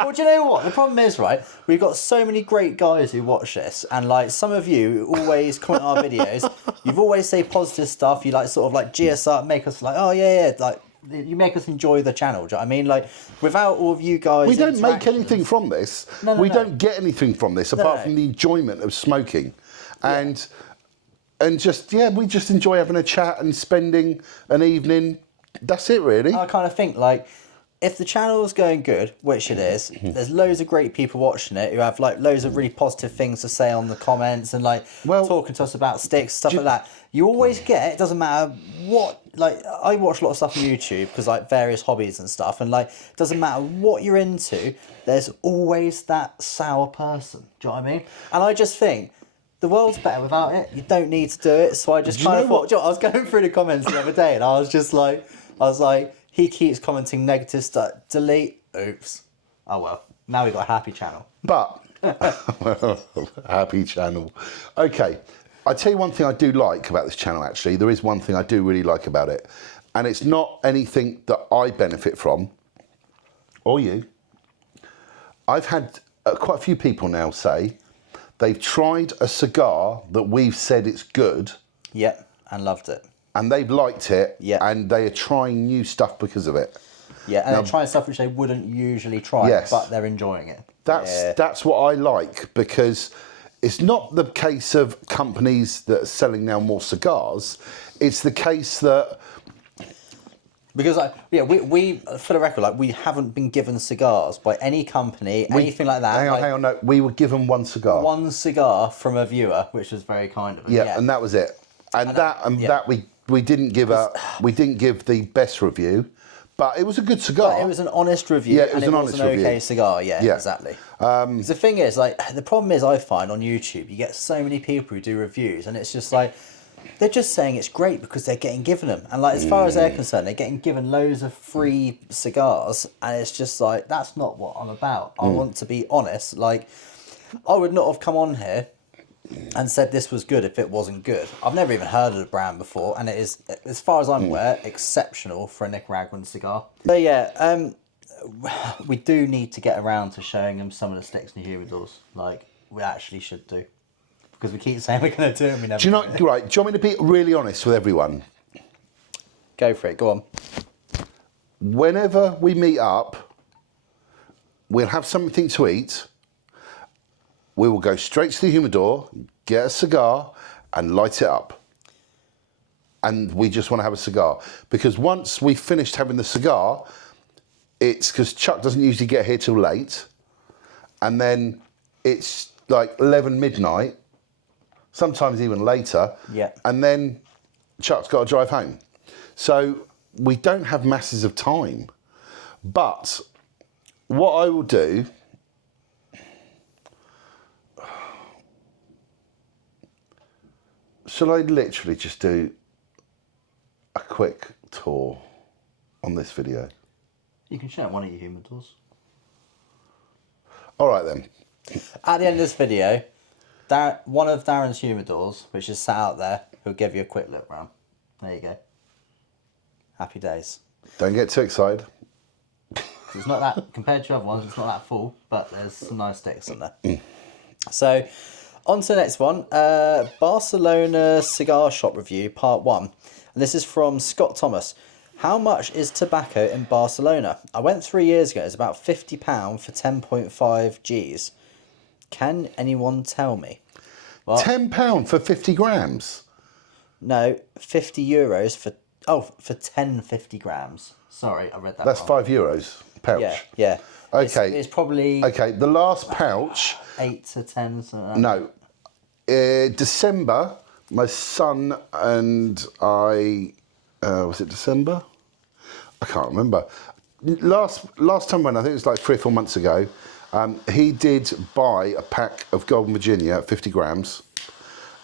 Well, do you know what? The problem is, right, we've got so many great guys who watch this, and like some of you always comment on our videos. You've always say positive stuff. You like sort of like G us up, make us like, oh yeah, like you make us enjoy the channel. Do you know what I mean? Like without all of you guys, we don't make anything from this. We don't get anything from this apart from the enjoyment of smoking, and just we just enjoy having a chat and spending an evening. That's it, really. I kind of think like, if the channel's going good, which it is, there's loads of great people watching it who have like loads of really positive things to say on the comments and like talking to us about sticks, stuff like that. You always get, it doesn't matter what, like I watch a lot of stuff on YouTube because like various hobbies and stuff, and like it doesn't matter what you're into, there's always that sour person. Do you know what I mean? And I just think the world's better without it. You don't need to do it. So I just kind of thought, I was going through the comments the other day and I was like, he keeps commenting negative stuff. Delete. Oops. Oh well. Now we've got a happy channel. But, happy channel. Okay. I'll tell you one thing I do like about this channel, actually. There is one thing I do really like about it. And it's not anything that I benefit from, or you. I've had quite a few people now say they've tried a cigar that we've said it's good. Yep, and loved it. And they've liked it, and they are trying new stuff because of it. Yeah, and they're trying stuff which they wouldn't usually try, but they're enjoying it. That's what I like, because it's not the case of companies that are selling now more cigars. It's the case that... Because, we for the record, like, we haven't been given cigars by any company, anything like that. Hang on, no. We were given one cigar. One cigar from a viewer, which was very kind of them. Yeah, and that was it. That we didn't give the best review, but it was a good cigar. But it was an honest review. Yeah, it was an honest review. Okay cigar. Yeah, exactly. The thing is, like, the problem is, I find on YouTube, you get so many people who do reviews, and it's just like they're just saying it's great because they're getting given them, and like as far as they're concerned, they're getting given loads of free cigars, and it's just like that's not what I'm about. I want to be honest. Like, I would not have come on here and said this was good if it wasn't good. I've never even heard of the brand before, and it is, as far as I'm aware, exceptional for a Nicaraguan cigar. So yeah, we do need to get around to showing them some of the sticks and the humidors. Like, we actually should do. Because we keep saying we're going to do it and we never do. Do you want me to be really honest with everyone? Go for it, go on. Whenever we meet up, we'll have something to eat. We will go straight to the humidor, get a cigar, and light it up. And we just want to have a cigar. Because once we've finished having the cigar, it's because Chuck doesn't usually get here till late. And then it's like 11 midnight, sometimes even later. Yeah. And then Chuck's got to drive home. So we don't have masses of time. But what I will do... Shall I literally just do a quick tour on this video? You can show one of your humidors. All right then. At the end of this video, one of Darren's humidors, which is sat out there, he'll give you a quick look round. There you go. Happy days. Don't get too excited. It's not that, compared to other ones, it's not that full, but there's some nice sticks in there. So, on to the next one. Barcelona Cigar Shop Review, Part 1. And this is from Scott Thomas. How much is tobacco in Barcelona? I went 3 years ago. It's about £50 for 10.5 Gs. Can anyone tell me? Well, £10 for 50 grams? No, €50 for 10 50 grams. Sorry, I read that That's wrong. €5 pouch. Yeah, yeah. Okay. It's probably Okay, the last pouch. 8 to 10. Something like No. December, my son and I. Was it December? I can't remember. Last time when I think it was like 3 or 4 months ago, he did buy a pack of Golden Virginia at 50 grams,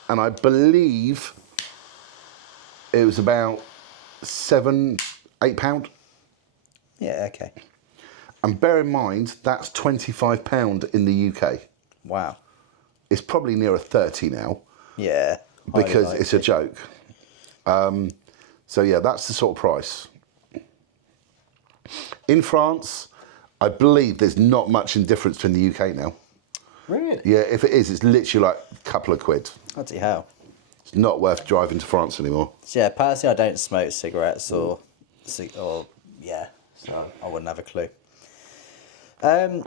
and I believe it was about £7-8. Yeah, okay. And bear in mind that's £25 in the UK. Wow. It's probably nearer 30 now Yeah. because it's a joke. So yeah, that's the sort of price. In France, I believe there's not much in difference between the UK now. Really? Yeah, if it is, it's literally like a couple of quid. Bloody hell. It's not worth driving to France anymore. So yeah, personally, I don't smoke cigarettes or yeah, so I wouldn't have a clue.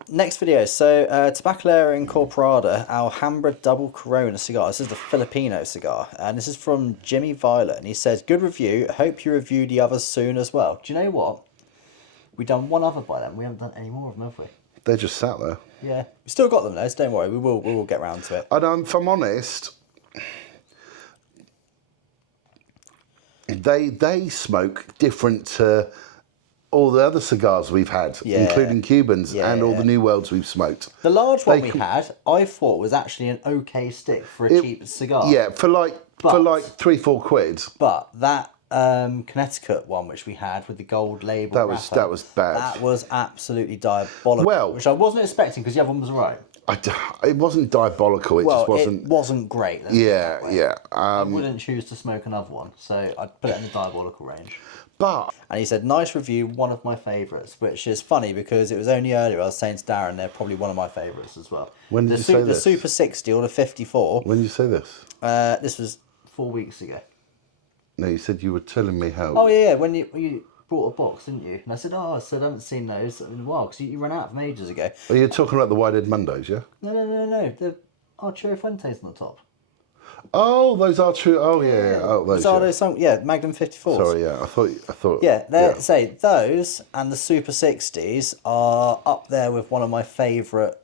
Next video. So, Tabacalera Incorporada Alhambra Double Corona cigar. This is the Filipino cigar, and this is from Jimmy Violet, and he says, "Good review. Hope you review the others soon as well." Do you know what? We've done one other by them. We haven't done any more of them, have we? They just sat there. Yeah, we still got them though. So don't worry. We will get round to it. And if I'm honest, they smoke different to all the other cigars we've had, Yeah. including Cubans and all the New Worlds we've smoked. The large one we had, I thought was actually an okay stick for a cheap cigar. Yeah, for like 3-4 quid. But that Connecticut one, which we had with the gold label, That was bad. That was absolutely diabolical. Well, which I wasn't expecting because the other one was right. It wasn't diabolical. It just wasn't. It wasn't great. Yeah. I wouldn't choose to smoke another one, so I'd put it in the diabolical range. But And he said, "Nice review, one of my favourites," which is funny because it was only earlier I was saying to Darren they're probably one of my favourites as well. When did you say this? The Super 60 or the 54. when did you say this? This was 4 weeks ago. No, you said you were telling me how. Oh yeah, when you brought a box, didn't you? And I said, I haven't seen those in a while because you ran out of them ages ago. Oh, you're talking about the Whitehead Mondays, yeah? No. The Arturo Fuentes on the top. Oh, those are true. Oh yeah. Oh, those. Magnum 54s. Sorry, yeah. I thought. Yeah, say those and the Super 60s are up there with one of my favourite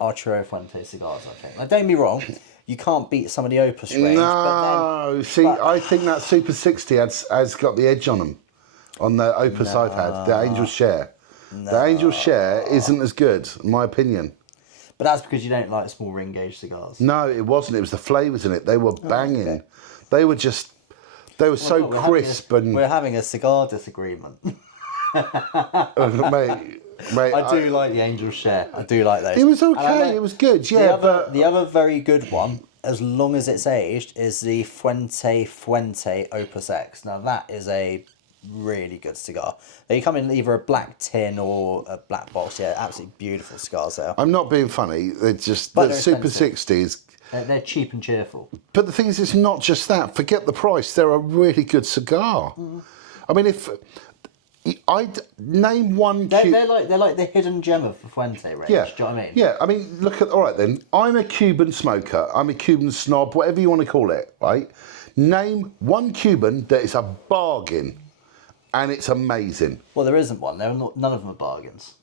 Arturo Fuentes cigars. I think. Now, don't get me wrong. You can't beat some of the Opus range. No, I think that Super 60 has got the edge on them. On the Opus I've had, the Angel Share. The Angel Share isn't as good, in my opinion. But that's because you don't like small ring gauge cigars. No, it wasn't. It was the flavours in it. They were banging. Okay. They were so crisp and. We're having a cigar disagreement. Mate, I do like the Angel Share. I do like those. It was okay. It was good. Yeah, the other very good one, as long as it's aged, is the Fuente Opus X. Now that is a really good cigar. They come in either a black tin or a black box. Yeah, absolutely beautiful cigars there. I'm not being funny. They're just the Super 60s. They're cheap and cheerful. But the thing is, it's not just that. Forget the price. They're a really good cigar. I mean, if I'd name one. They're like the hidden gem of the Fuente range. Yeah. Do you know what I mean? Yeah. I mean, look at. All right then. I'm a Cuban smoker. I'm a Cuban snob. Whatever you want to call it. Right. Name one Cuban that is a bargain. And it's amazing. Well, there isn't one. None of them are bargains.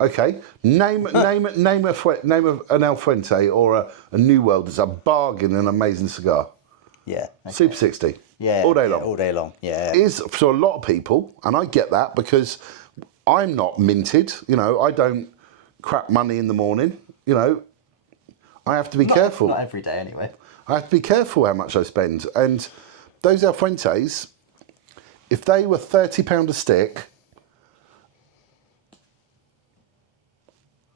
Okay, name an El Fuente or a New World that's a bargain and amazing cigar. Yeah. Okay. Super 60. Yeah. All day long. All day long. Yeah. Is for a lot of people, and I get that because I'm not minted. You know, I don't crap money in the morning. You know, I have to be careful. Not every day, anyway. I have to be careful how much I spend, and those El Fuentes. If they were £30 a stick,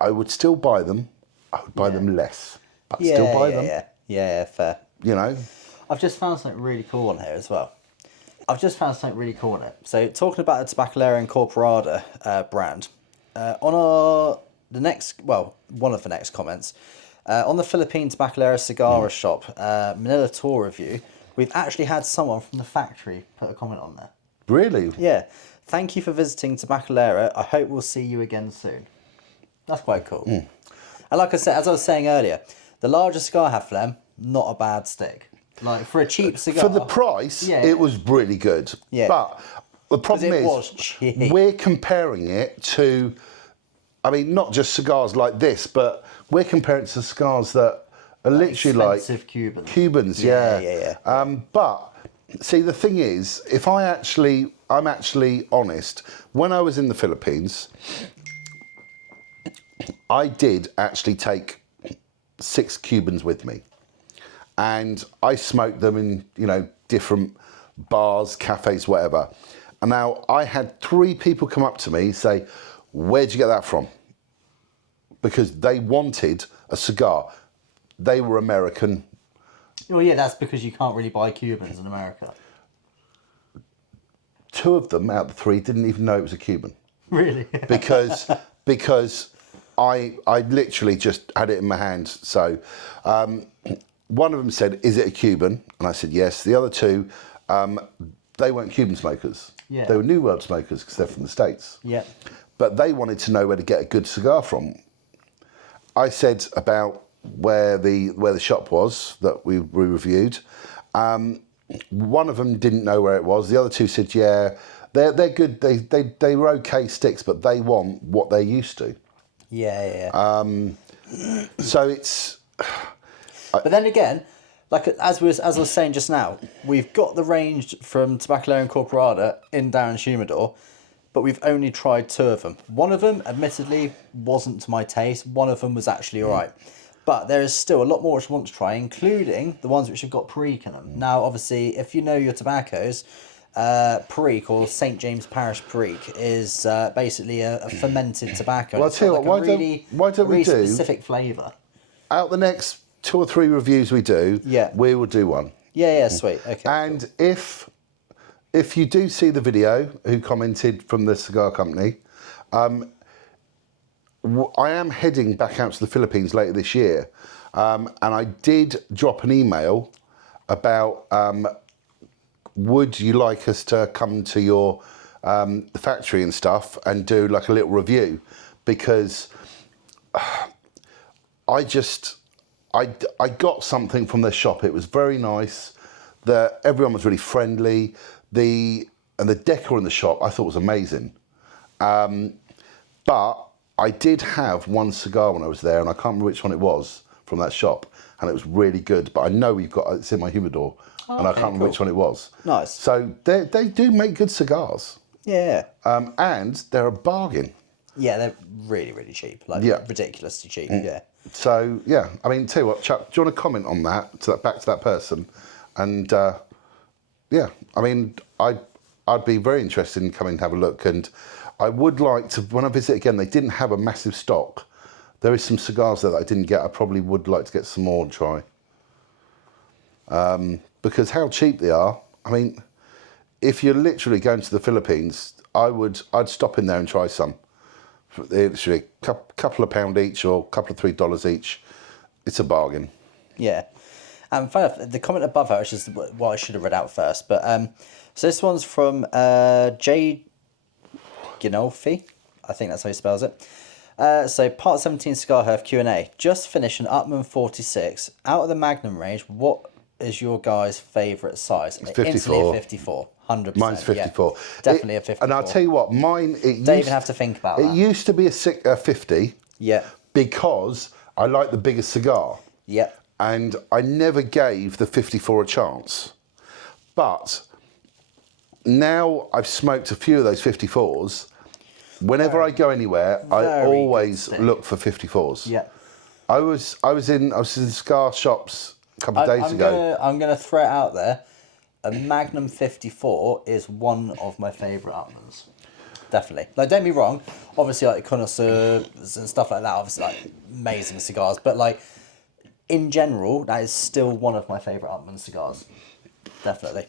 I would still buy them. I would buy them less, but still buy them. Yeah, fair. You know? I've just found something really cool on here as well. So talking about the Tabacalera Incorporada brand, on one of the next comments, on the Philippine Tabacalera Cigar Shop Manila Tour review, we've actually had someone from the factory put a comment on there. Really? Yeah. Thank you for visiting Tabacalera. I hope we'll see you again soon. That's quite cool. And like I said, as I was saying earlier, the larger cigar I have for them, not a bad stick. Like for a cheap cigar. For the price, it was really good. Yeah. But the problem it is, was cheap. we're comparing it to, I mean, not just cigars like this, but we're comparing it to cigars that are literally like expensive Cubans. Cubans, yeah. But see, the thing is, if I'm actually honest, when I was in the Philippines, I did actually take 6 Cubans with me. And I smoked them in, different bars, cafes, whatever. And now I had 3 people come up to me say, "Where'd you get that from?" Because they wanted a cigar. They were American. Well, yeah, that's because you can't really buy Cubans in America. 2 of them out of the 3 didn't even know it was a Cuban. Really? because I literally just had it in my hand. So one of them said, "Is it a Cuban?" And I said, "Yes." The other 2, they weren't Cuban smokers. Yeah. They were New World smokers because they're from the States. Yeah. But they wanted to know where to get a good cigar from. I said about where the shop was that we reviewed. One of them didn't know where it was. The other 2 said, "Yeah, they're good. They were okay sticks, but they want what they're used to." Yeah. So it's. But then again, like as I was saying just now, we've got the range from Tabacalera Incorporada in Darren's Humidor, but we've only tried 2 of them. One of them, admittedly, wasn't to my taste. One of them was actually all right. But there is still a lot more which I want to try, including the ones which have got Perique in them. Now, obviously, if you know your tobaccos, Perique, or St. James Parish Perique, is basically a fermented tobacco. Well, I'll tell you what, why don't we do specific flavour. Out the next 2 or 3 reviews we do, we will do one. Yeah, sweet. Okay. And if you do see the video, who commented from the cigar company, I am heading back out to the Philippines later this year, and I did drop an email about would you like us to come to your the factory and stuff and do like a little review, because I got something from their shop. It was very nice. Everyone was really friendly. The decor in the shop I thought was amazing. But I did have one cigar when I was there, and I can't remember which one it was from that shop, and it was really good. But I know it's in my humidor, and I can't remember which one it was. Nice. So they do make good cigars. Yeah. And they're a bargain. Yeah, they're really, really cheap. Like ridiculously cheap. Yeah. So yeah, I mean, tell you what, Chuck, do you want to comment on that? Back to that person, and yeah, I mean, I'd be very interested in coming to have a look, and I would like to, when I visit again. They didn't have a massive stock. There is some cigars there that I didn't get. I probably would like to get some more and try. Because how cheap they are. I mean, if you're literally going to the Philippines, I'd stop in there and try some. They're literally a couple of £1 each or a couple of $3 each. It's a bargain. Yeah. And funny enough, the comment above her, which is what I should have read out first, but so this one's from J. Ginolfi. I think that's how he spells it. So part 17 Cigar Herf Q&A. Just finished an Upman 46. Out of the Magnum range, what is your guys' favourite size? It's 54. Instantly a 54. 100%. Mine's 54. Yeah, definitely a 54. And I'll tell you what, mine... Don't even have to think about that. It used to be a 50. Yeah. Because I like the biggest cigar. Yeah. And I never gave the 54 a chance. But now I've smoked a few of those 54s. Whenever I go anywhere, I always look for 54s. Yeah. I was in cigar shops a couple of days ago. I'm gonna throw it out there. A Magnum 54 is one of my favourite Upmans. Definitely. Like, don't be wrong. Obviously, like connoisseurs and stuff like that. Obviously, like amazing cigars. But like in general, that is still one of my favourite Upman cigars. Definitely.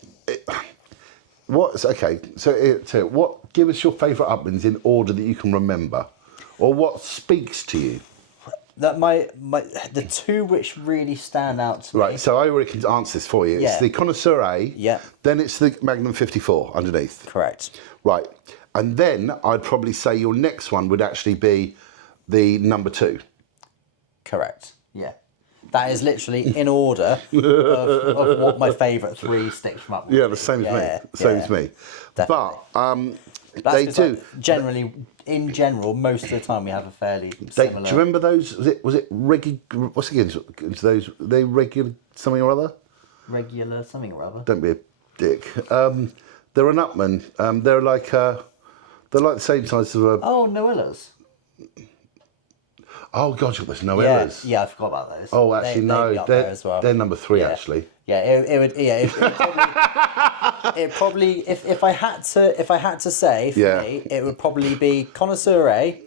Okay? So what? Give us your favourite Upmans in order that you can remember, or what speaks to you. That the 2 which really stand out to me. Right, so I already can answer this for you. Yeah. It's the Connoisseur A. Yeah. Then it's the Magnum 54 underneath. Correct. Right, and then I'd probably say your next one would actually be the number 2. Correct. Yeah. That is literally in order of what my favourite 3 sticks from up. Yeah, the same as me. Same as me. Definitely. But they do. Like, generally, in general, most of the time we have a fairly Do similar. you remember those? Was it regular? What's it again? Those they regular something or other? Regular something or other. Don't be a dick. They're an Upman. They're like the same size of a. Oh, Noellas. Oh God, there's Noellas. Yeah, I forgot about those. Oh, actually, they'd be up there as well. They're number 3 actually. Yeah, it would. Yeah, it probably. If I had to say for me, it would probably be Connoisseur A,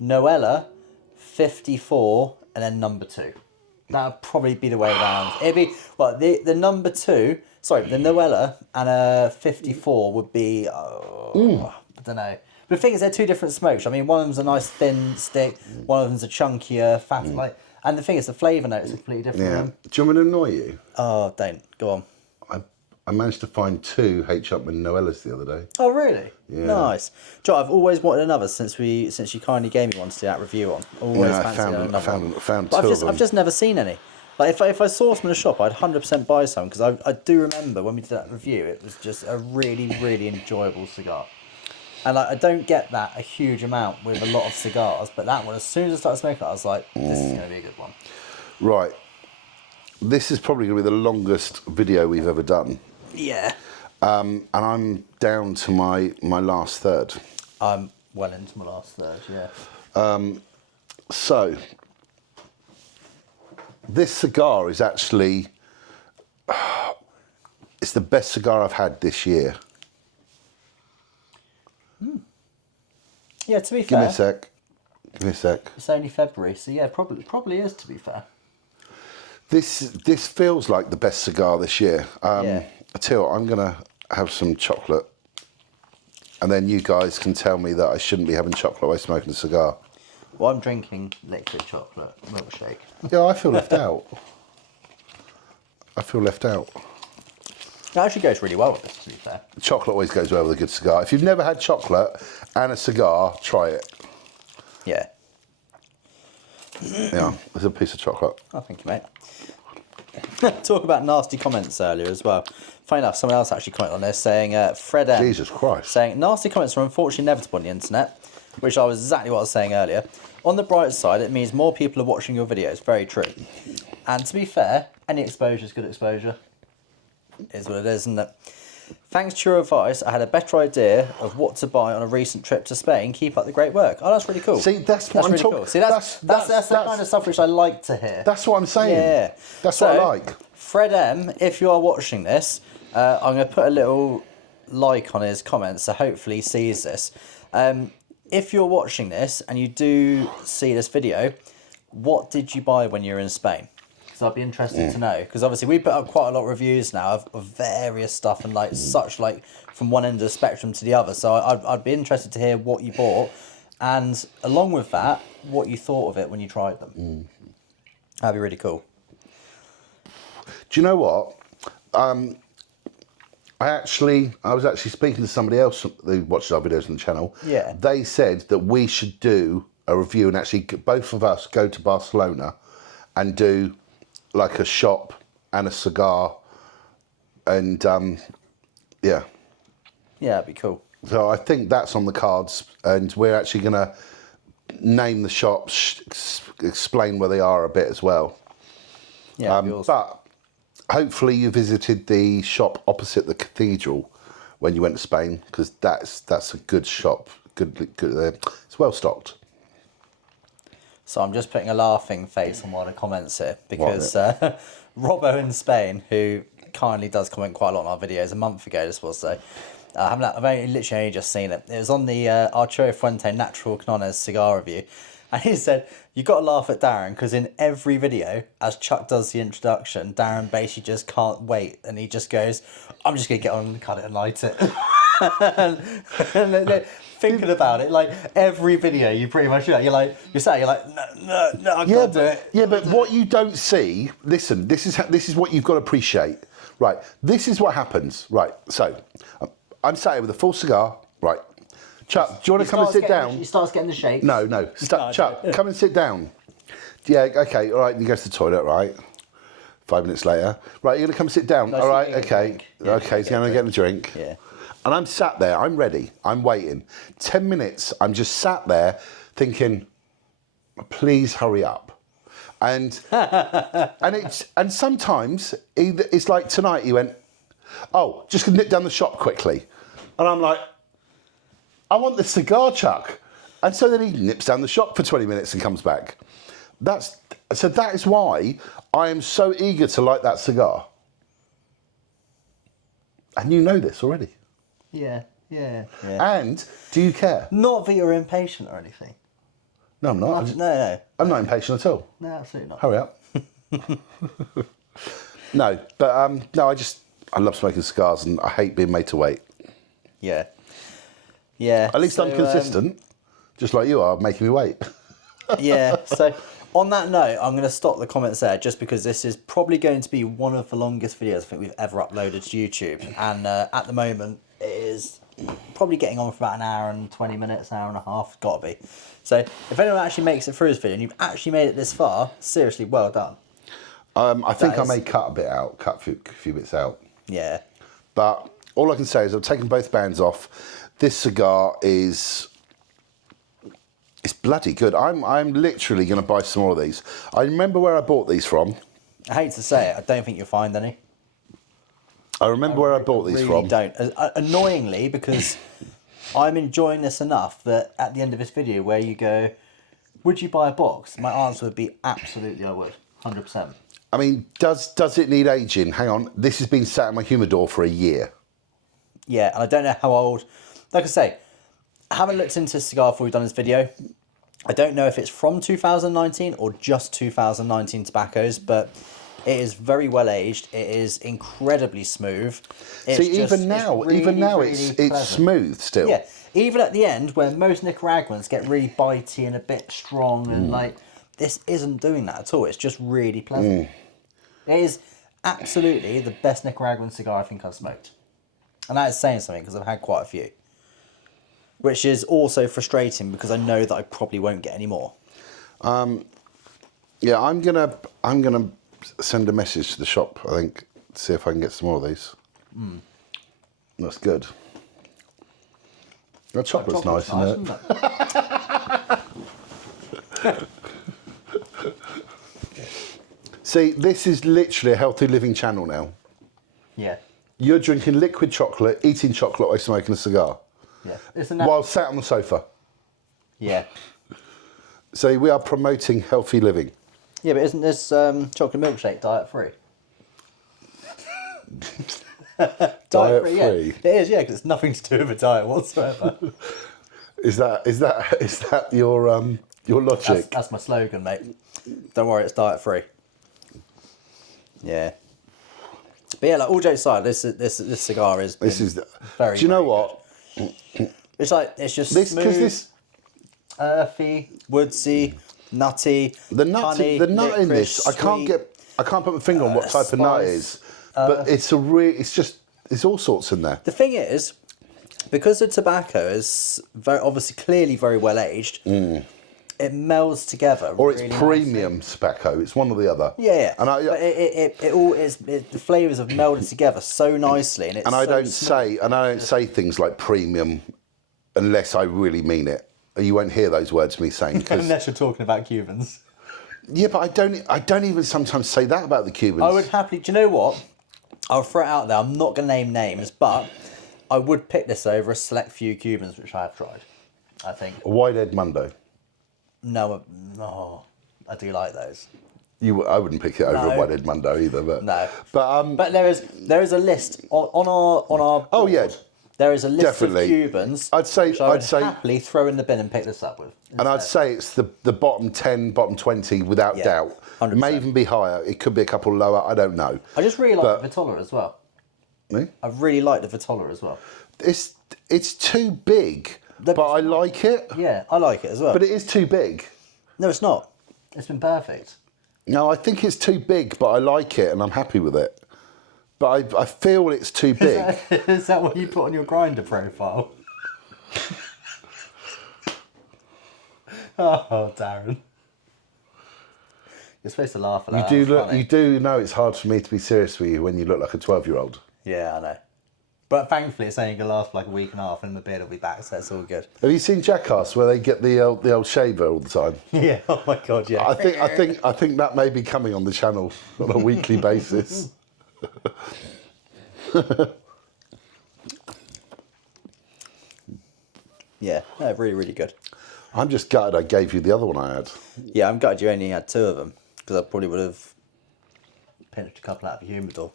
Noella, 54, and then number 2. That would probably be the way around. It'd be the number 2. Sorry, the Noella and a 54 would be. I don't know. But the thing is, they're 2 different smokes. I mean, one of them's a nice thin stick. One of them's a chunkier, fat. And the thing is, the flavour note is completely different. Yeah. Do you want me to annoy you? Oh, don't. Go on. I managed to find 2 H. Upman Noellas the other day. Oh, really? Yeah. Nice. Joe, I've always wanted another since you kindly gave me one to do that review on. Always I fancied another one. found But 2 of them. I've just never seen any. Like if I saw some in a shop, I'd 100% buy some because I do remember when we did that review, it was just a really, really enjoyable cigar. And I don't get that a huge amount with a lot of cigars, but that one, as soon as I started smoking it, I was like, this is going to be a good one. Right. This is probably going to be the longest video we've ever done. Yeah. And I'm down to my last third. I'm well into my last third, yeah. So, this cigar is actually, it's the best cigar I've had this year. Yeah, to be Give me fair. a sec. It's only February, so yeah, probably is, to be fair. This feels like the best cigar this year. Yeah. I tell you what, I'm going to have some chocolate. And then you guys can tell me that I shouldn't be having chocolate while smoking a cigar. Well, I'm drinking liquid chocolate milkshake. Yeah, I feel left out. I feel left out. It actually goes really well with this, to be fair. Chocolate always goes well with a good cigar. If you've never had chocolate and a cigar, try it. Yeah. Yeah, there's a piece of chocolate. Oh, thank you, mate. Talk about nasty comments earlier as well. Funny enough, someone else actually commented on this saying, Fred M. Jesus Christ. Saying, nasty comments are unfortunately inevitable on the internet, which I was exactly what I was saying earlier. On the bright side, it means more people are watching your videos. Very true. And to be fair, any exposure is good exposure. Is what it is, isn't it? Thanks to your advice, I had a better idea of what to buy on a recent trip to Spain. Keep up the great work. Oh, that's really cool. See, that's what I'm really talking. cool. See, that's the kind of stuff which I like to hear. That's what I'm saying. Yeah. That's what I like. Fred M, if you are watching this, I'm going to put a little like on his comments, so hopefully he sees this. If you're watching this and you do see this video, what did you buy when you were in Spain? Because I'd be interested to know. Because obviously we put up quite a lot of reviews now of various stuff and like from one end of the spectrum to the other. So I'd be interested to hear what you bought, and along with that, what you thought of it when you tried them. That'd be really cool. Do you know what? I was actually speaking to somebody else who watches our videos on the channel. Yeah. They said that we should do a review and actually both of us go to Barcelona and do like a shop and a cigar and yeah. Yeah, that'd be cool. So I think that's on the cards, and we're actually going to name the shops, explain where they are a bit as well. Yeah, that'd be awesome. But hopefully you visited the shop opposite the cathedral when you went to Spain, because that's a good shop. Good. It's well stocked. So I'm just putting a laughing face on one of the comments here because Robbo in Spain, who kindly does comment quite a lot on our videos, a month ago this was, so I've literally only just seen it. It was on the Arturo Fuente Natural Canones cigar review, and he said, you got to laugh at Darren because in every video, as Chuck does the introduction, Darren basically just can't wait, and he just goes, I'm just going to get on and cut it and light it. and thinking about it, like every video you pretty much do that. You're like, no, I can't do it. Yeah, but what you don't see, listen, this is what you've got to appreciate. Right, this is what happens. Right, so I'm sat here with a full cigar. Right, Chuck, do you want to come and sit down? He starts getting the shake. No, Chuck, come and sit down. Yeah, okay, all right, you go to the toilet, right? 5 minutes later. Right, you're going to come sit down. No, All right, she's gonna okay. drink. Yeah, Okay, she's so I'm gonna going to get a drink. Yeah. And I'm sat there, I'm ready, I'm waiting. 10 minutes, I'm just sat there thinking, please hurry up. And and sometimes it's like tonight he went, oh, just gonna nip down the shop quickly. And I'm like, I want the cigar, Chuck. And so then he nips down the shop for 20 minutes and comes back. So that is why I am so eager to light that cigar. And you know this already. Yeah. And do you care? Not that you're impatient or anything. No, I'm not. No. I'm not impatient at all. No, absolutely not. Hurry up. No, but no, I love smoking cigars and I hate being made to wait. Yeah. At least I'm consistent, just like you are, making me wait. Yeah, so on that note, I'm going to stop the comments there just because this is probably going to be one of the longest videos I think we've ever uploaded to YouTube. And at the moment, it is probably getting on for about an hour and 20 minutes, an hour and a half, got to be. So if anyone actually makes it through this video and you've actually made it this far, seriously, well done. I think I may cut a few bits out. Yeah. But all I can say is I've taken both bands off. This cigar it's bloody good. I'm literally going to buy some more of these. I remember where I bought these from. I hate to say it, I don't think you'll find any. I remember where I bought these from. Don't. Annoyingly, because I'm enjoying this enough that at the end of this video where you go, would you buy a box? My answer would be absolutely I would. 100%. I mean, does it need aging? Hang on. This has been sat in my humidor for a year. Yeah, and I don't know how old. Like I say, I haven't looked into this cigar before we've done this video. I don't know if it's from 2019 or just 2019 tobaccos, but it is very well aged. It is incredibly smooth. Even now, it's smooth still. Yeah, even at the end where most Nicaraguans get really bitey and a bit strong and like, this isn't doing that at all. It's just really pleasant. It is absolutely the best Nicaraguan cigar I think I've smoked. And that is saying something because I've had quite a few. Which is also frustrating because I know that I probably won't get any more. Yeah, I'm gonna send a message to the shop, I think, to see if I can get some more of these. That's good. That chocolate's nice, isn't it? See, this is literally a healthy living channel now. Yeah. You're drinking liquid chocolate, eating chocolate while smoking a cigar. Yeah. Isn't that... While sat on the sofa. Yeah. So we are promoting healthy living. Yeah, but isn't this chocolate milkshake diet free? Diet free? Yeah. It is, yeah, because it's nothing to do with a diet whatsoever. Is that your logic? That's my slogan, mate. Don't worry, it's diet free. Yeah. But yeah, like all jokes aside, this cigar is very. Do you know what? It's just smooth, earthy, woodsy, nutty. The nut in this, I can't put my finger on what type of nut it is, but it's all sorts in there. The thing is, because the tobacco is clearly very well aged, it melds together. Or it's premium tobacco. It's one or the other. Yeah. And the flavours have melded together so nicely, and I don't say things like premium unless I really mean it. You won't hear those words me saying. Unless you're talking about Cubans. Yeah, but I don't even sometimes say that about the Cubans. I would happily. Do you know what? I'll throw it out there. I'm not going to name names, but I would pick this over a select few Cubans which I have tried. I think. A White Mundo. No, I do like those. I wouldn't pick it over a White Mundo either, but no. But there is a list on our board. Oh yeah. There is a list Definitely. of Cubans. I'd say happily throw in the bin and pick this up with. Instead. And I'd say it's the bottom 10, bottom 20 without doubt. 100%. It may even be higher. It could be a couple lower. I don't know. I just really like the Vitola as well. Me? I really like the Vitola as well. It's too big, but I like it. Yeah, I like it as well. But it is too big. No, it's not. It's been perfect. No, I think it's too big, but I like it and I'm happy with it. But I feel it's too big. Is that what you put on your Grindr profile? Oh, Darren. You're supposed to laugh at You that. do That was look. funny. You do know it's hard for me to be serious with you when you look like a 12-year-old. Yeah, I know. But thankfully, it's only going to last for like a week and a half, and the beard will be back, so it's all good. Have you seen Jackass where they get the old shaver all the time? Yeah. Oh my god. Yeah. I think that may be coming on the channel on a weekly basis. Yeah. No, really, really good. I'm just gutted I gave you the other one I had. Yeah, I'm glad you only had 2 of them because I probably would have pinched a couple out of your humidor.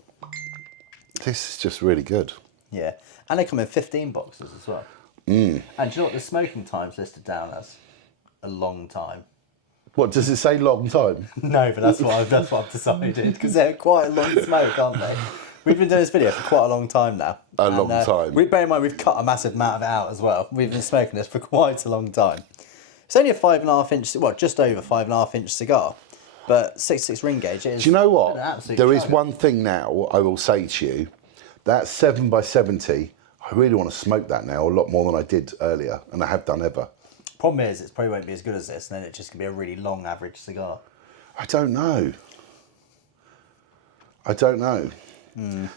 This is just really good. Yeah, and they come in 15 boxes as well. And do you know what the smoking time's listed down as? A long time. What, does it say long time? No, but that's what I've decided because they're quite a long smoke, aren't they? We've been doing this video for quite a long time now. A long time. Bear in mind, we've cut a massive amount of it out as well. We've been smoking this for quite a long time. It's only a 5.5 inch, well, just over 5.5 inch cigar, but 66 ring gauge. It is. Do you know an what? absolute There is chugger. one thing now I will say to you. That 7x70, I really want to smoke that now a lot more than I did earlier, and I have done ever. Problem is, it probably won't be as good as this, and then it's just going to be a really long average cigar. I don't know.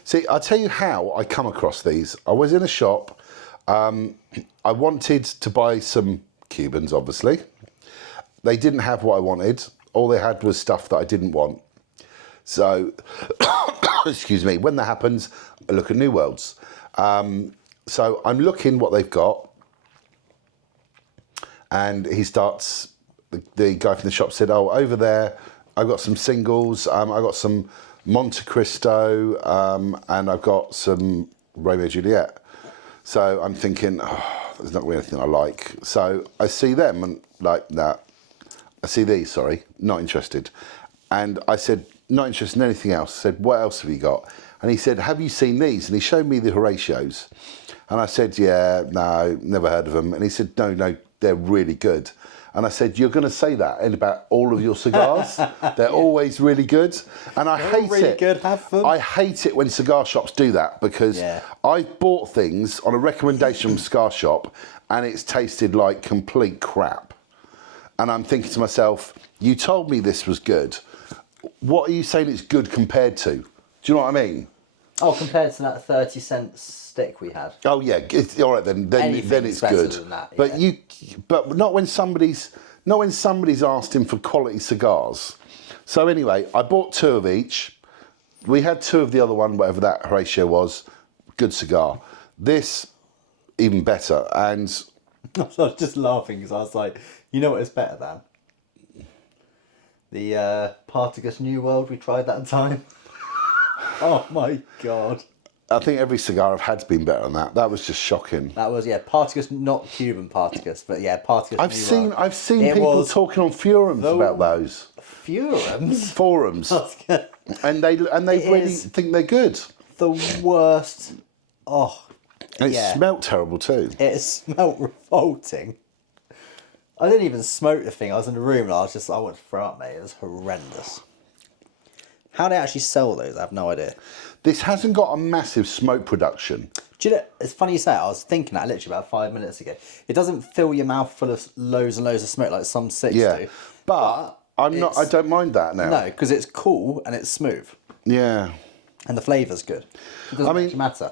See, I'll tell you how I come across these. I was in a shop. I wanted to buy some Cubans, obviously. They didn't have what I wanted. All they had was stuff that I didn't want. So, excuse me, when that happens, I look at New Worlds. So I'm looking what they've got. And he starts, the guy from the shop said, oh, over there, I've got some singles. I've got some Monte Cristo, and I've got some Romeo and Juliet. So I'm thinking, oh, there's not really anything I like. So I see them and like, nah. I see these, sorry, not interested. And I said, not interested in anything else. I said, what else have you got? And he said, have you seen these? And he showed me the Horatios. And I said, yeah, no, never heard of them. And he said, no, they're really good. And I said, you're going to say that in about all of your cigars? They're always really good. And I hate really it. good, have them. I hate it when cigar shops do that because Yeah. I've bought things on a recommendation from a cigar shop and it's tasted like complete crap. And I'm thinking to myself, you told me this was good. What are you saying it's good compared to? Do you know what I mean? Oh, compared to that 30-cent stick we had. Oh yeah, all right then Anything's it's better good. than that, But yeah. but not when somebody's asking for quality cigars. So anyway, I bought 2 of each. We had 2 of the other one, whatever that Horatio was. Good cigar. This even better. And I was just laughing because I was like, you know what it's better than? The Partagas New World, we tried that time. Oh my god. I think every cigar I've had's been better than that. That was just shocking. That was, yeah, Partagas, not Cuban Partagas, but yeah, Partagas New World. I've seen It people was talking on forums about those. Furums? Forums. and they really is- think they're good. The worst. Oh, And it yeah. smelt terrible too. It smelt revolting. I didn't even smoke the thing. I was in the room and I was just, I wanted to throw up, mate. It was horrendous. How they actually sell those, I have no idea. This hasn't got a massive smoke production. Do you know, it's funny you say it, I was thinking that literally about 5 minutes ago. It doesn't fill your mouth full of loads and loads of smoke like some six Yeah. do. But I don't mind that now. No, because it's cool and it's smooth. Yeah. And the flavour's good. It doesn't actually matter.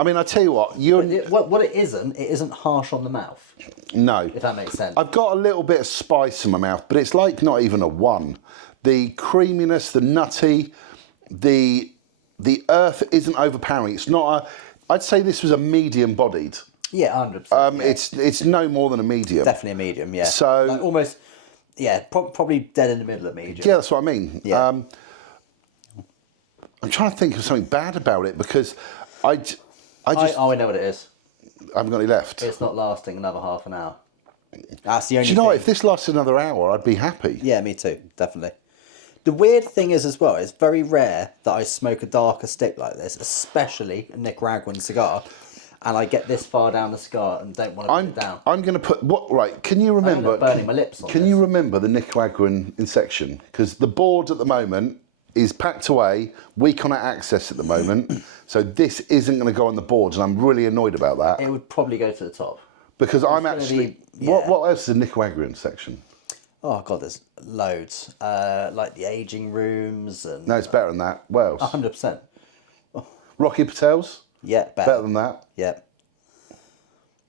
I mean, I tell you what, What it isn't harsh on the mouth, no. if that makes sense. I've got a little bit of spice in my mouth, but it's like not even a 1. The creaminess, the nutty, the earth isn't overpowering. It's not a. I'd say this was a medium bodied. Yeah, 100%. Yeah. It's no more than a medium. Definitely a medium, yeah. So- like almost, yeah, probably dead in the middle of medium. Yeah, that's what I mean. Yeah. I'm trying to think of something bad about it because I just I know what it is. haven't got any left. It's not lasting another half an hour. That's the only Do you know what? thing. If this lasted another hour, I'd be happy. Yeah, me too, definitely. The weird thing is as well, it's very rare that I smoke a darker stick like this, especially a Nicaraguan cigar, and I get this far down the cigar and don't want to put it down. I'm going to put what right? Can you end remember? up burning my lips on Can this. you remember the Nicaraguan in section? Because the board at the moment is packed away. We can't access at the moment, so this isn't going to go on the board, and I'm really annoyed about that It would probably go to the top. because I'm gonna actually. be- yeah. What else is a Nicaraguan section? Oh god, there's loads. Like the aging rooms and No, it's better than that. What else? 100%. Rocky Patel's? Yeah, Better than that. Yeah.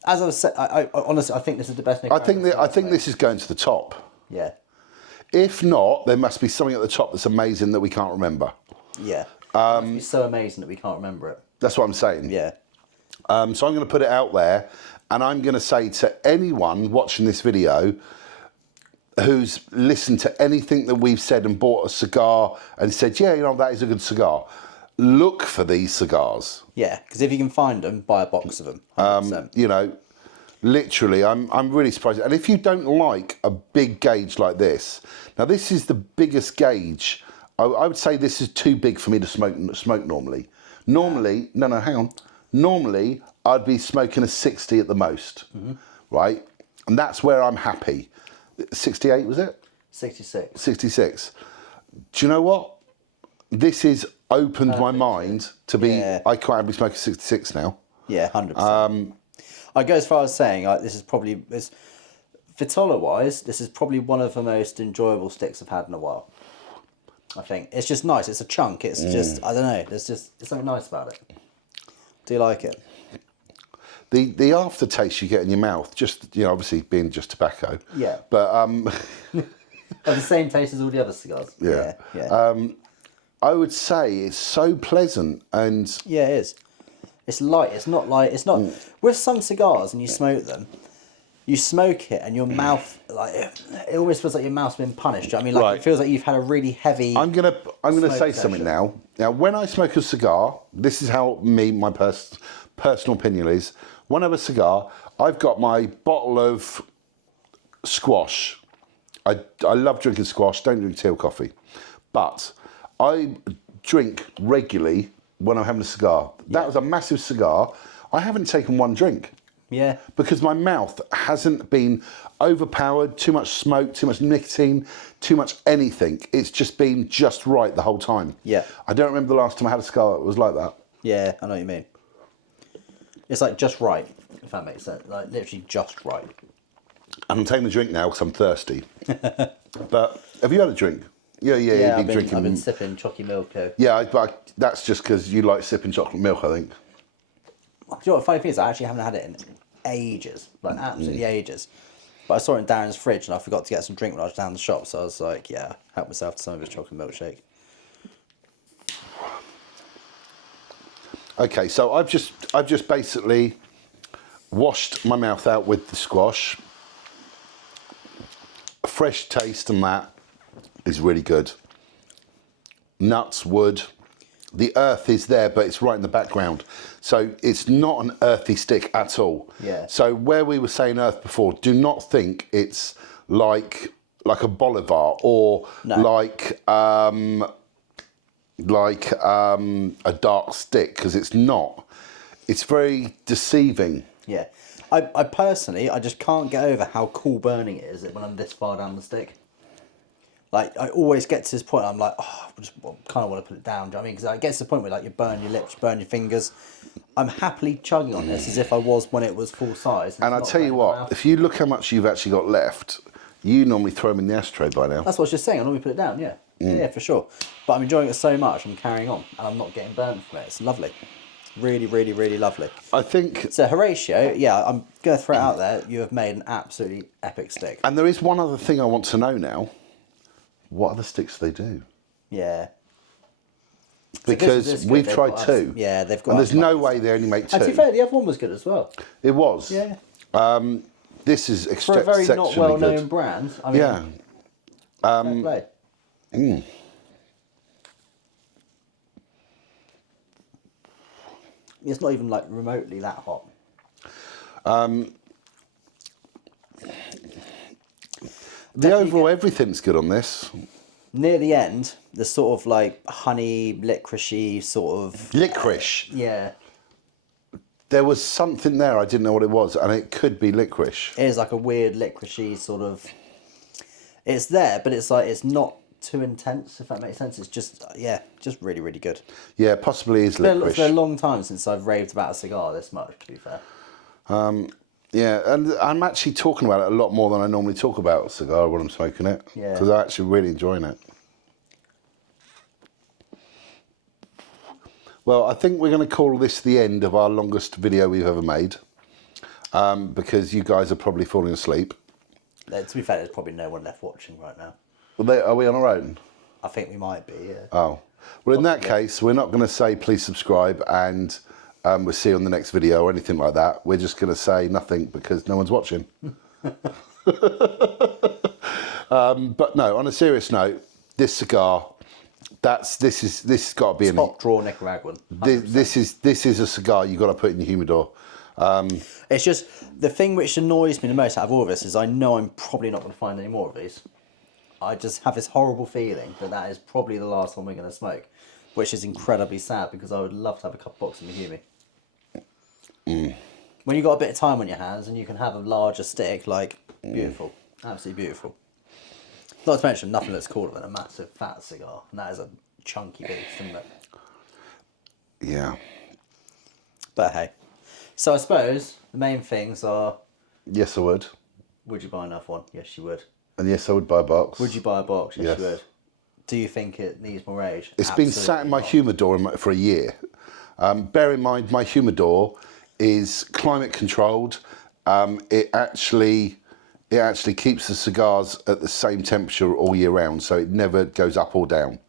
As I was saying, I honestly, I think this is the best. I think this is going to the top. Yeah. If not, there must be something at the top that's amazing that we can't remember. Yeah. It must be so amazing that we can't remember it. That's what I'm saying. Yeah. So I'm going to put it out there, and I'm going to say to anyone watching this video who's listened to anything that we've said and bought a cigar and said, yeah, you know, that is a good cigar, look for these cigars. Yeah, because if you can find them, buy a box of them. 100%. You know, literally, I'm really surprised. And if you don't like a big gauge like this, now this is the biggest gauge. I would say this is too big for me to smoke normally. Normally, no, hang on. Normally, I'd be smoking a 60 at the most, right? And that's where I'm happy. 68, was it? 66. 66. Do you know what? This has opened my mind to be, Yeah. I quite happily smoke a 66 now. Yeah, 100%. I go as far as saying this is probably, Vitola-wise, this is probably one of the most enjoyable sticks I've had in a while. I think it's just nice. It's a chunk. It's just, I don't know. There's something nice about it. Do you like it? The aftertaste you get in your mouth, just, you know, obviously being just tobacco. Yeah. But Of the same taste as all the other cigars. Yeah. Yeah. I would say it's so pleasant and Yeah, it is. It's light. It's not like it's not with some cigars, and you smoke them. You smoke it, and your mouth it almost feels like your mouth's been punished. Do you know what I mean, like Right. it feels like you've had a really heavy. I'm gonna smoke say something session. now. Now, when I smoke a cigar, this is how my personal opinion is. When I have a cigar, I've got my bottle of squash. I love drinking squash. Don't drink tea or coffee, but I drink regularly when I'm having a cigar. That was a massive cigar. I haven't taken one drink. Yeah. Because my mouth hasn't been overpowered, too much smoke, too much nicotine, too much anything. It's just been just right the whole time. Yeah. I don't remember the last time I had a cigar that was like that. Yeah, I know what you mean. It's like just right, if that makes sense. Like literally just right. I'm taking the drink now because I'm thirsty. But have you had a drink? Yeah, Yeah, you've been I've been sipping chalky milk. Yeah, but that's just because you like sipping chocolate milk, I think. Do you know what the funny thing is? I actually haven't had it in ages, like absolutely ages. But I saw it in Darren's fridge, and I forgot to get some drink when I was down the shop. So I was like, yeah, help myself to some of his chocolate milkshake. Okay, so I've just basically washed my mouth out with the squash. A fresh taste, and that is really good. Nuts, wood. The earth is there, but it's right in the background. So it's not an earthy stick at all. Yeah. So where we were saying earth before, do not think it's like a Bolivar or like a dark stick, because it's not. It's very deceiving. Yeah. I personally, I just can't get over how cool burning it is when I'm this far down the stick. Like, I always get to this point, I'm like, oh, I just kind of want to put it down. Do you know what I mean? Because it gets to the point where, like, you burn your lips, you burn your fingers. I'm happily chugging on this as if I was when it was full size. And I'll tell you what, if you look how much you've actually got left, you normally throw them in the ashtray by now. That's what I was just saying. I normally put it down, yeah. Yeah, for sure. But I'm enjoying it so much, I'm carrying on. And I'm not getting burnt from it. It's lovely. Really, really, really lovely. I think... So, Horatio, yeah, I'm going to throw it out there. You have made an absolutely epic stick. And there is one other thing I want to know now. What other sticks do they do? Yeah. Because this is we've good. tried two. Yeah, they've got... And there's no way they only make two. And to be fair, the other one was good as well. It was. Yeah. This is For a very not exceptionally well-known good. brand. I mean, Yeah. fair play. It's not even like remotely that hot. The overall everything's good on this. Near the end, the sort of like honey, licoricey sort of... Licorice. Yeah. There was something there, I didn't know what it was, and it could be licorice. It is like a weird licoricey sort of... It's there, but it's like, it's not too intense, if that makes sense. It's just, yeah, just really, really good. Yeah, possibly is It's been licorice. a long time since I've raved about a cigar this much, to be fair. Yeah, and I'm actually talking about it a lot more than I normally talk about a cigar when I'm smoking it. Yeah. Because I'm actually really enjoying it. Well, I think we're going to call this the end of our longest video we've ever made. Because you guys are probably falling asleep. To be fair, there's probably no one left watching right now. Well, are we on our own? I think we might be, yeah. Oh. Well, in that case, we're not going to say please subscribe and we'll see you on the next video or anything like that. We're just going to say nothing because no one's watching. But no, on a serious note, this cigar, this has got to be Top draw Nicaraguan. This is a cigar you've got to put in your humidor. It's just the thing which annoys me the most out of all of this is I know I'm probably not going to find any more of these. I just have this horrible feeling that is probably the last one we're going to smoke, which is incredibly sad because I would love to have a couple boxes of Humi. When you've got a bit of time on your hands and you can have a larger stick, like, beautiful. Absolutely beautiful. Not to mention, nothing looks cooler than a massive fat cigar. And that is a chunky beast, isn't it? Yeah. But hey. So I suppose the main things are... Yes, I would. Would you buy another one? Yes, you would. And yes, I would buy a box. Would you buy a box? Yes, Yes. you would. Do you think it needs more age? It's been sat in my humidor for a year. Bear in mind, my humidor is climate controlled. It actually keeps the cigars at the same temperature all year round, so it never goes up or down.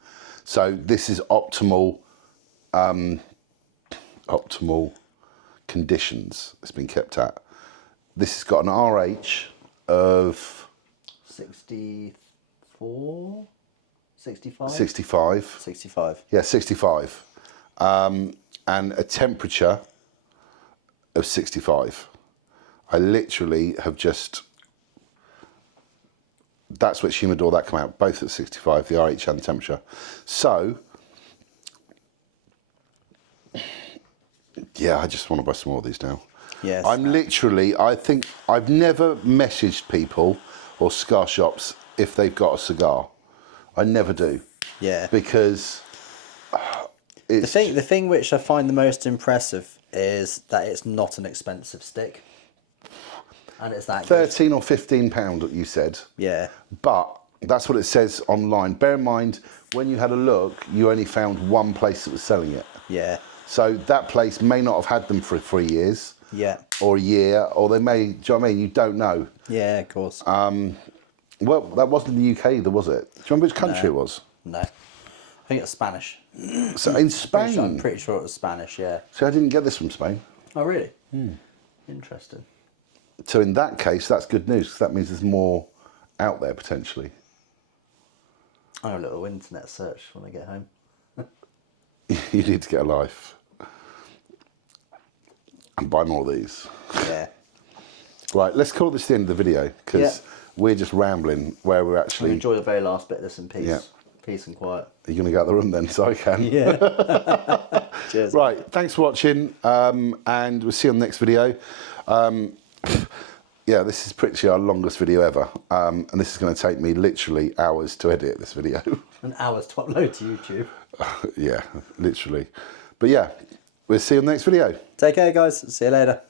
So this is optimal conditions it's been kept at. This has got an RH of 64? 65? 65. 65. Yeah, 65. And a temperature of 65. I literally have just... That's which humidor that come out, both at 65, the RH and the temperature. So, yeah, I just want to buy some more of these now. Yes. I'm literally, I think, I've never messaged people or cigar shops if they've got a cigar. I never do. Yeah. Because it's... The thing which I find the most impressive is that it's not an expensive stick. And it's that good. £13 or £15, you said. Yeah. But that's what it says online. Bear in mind, when you had a look, you only found one place that was selling it. Yeah. So that place may not have had them for 3 years. Yeah. Or a year, or they may, do you know what I mean? You don't know. Yeah, of course. Well, that wasn't in the UK either, was it? Do you remember which country it was? No. I think it's Spanish. So in Spain? I'm pretty sure it was Spanish, yeah. So I didn't get this from Spain. Oh, really? Interesting. So in that case, that's good news, because that means there's more out there, potentially. I'll have a little internet search when I get home. You need to get a life. And buy more of these. Yeah. Right, let's call this the end of the video, because we're just rambling where we're actually... Enjoy the very last bit of this in peace. Yeah. Peace and quiet. Are you going to go out the room then, so I can? Yeah. Cheers. Right, thanks for watching, and we'll see you on the next video. Yeah, this is pretty much our longest video ever, and this is going to take me literally hours to edit this video. And hours to upload to YouTube. Yeah, literally. But yeah, we'll see you on the next video. Take care, guys. See you later.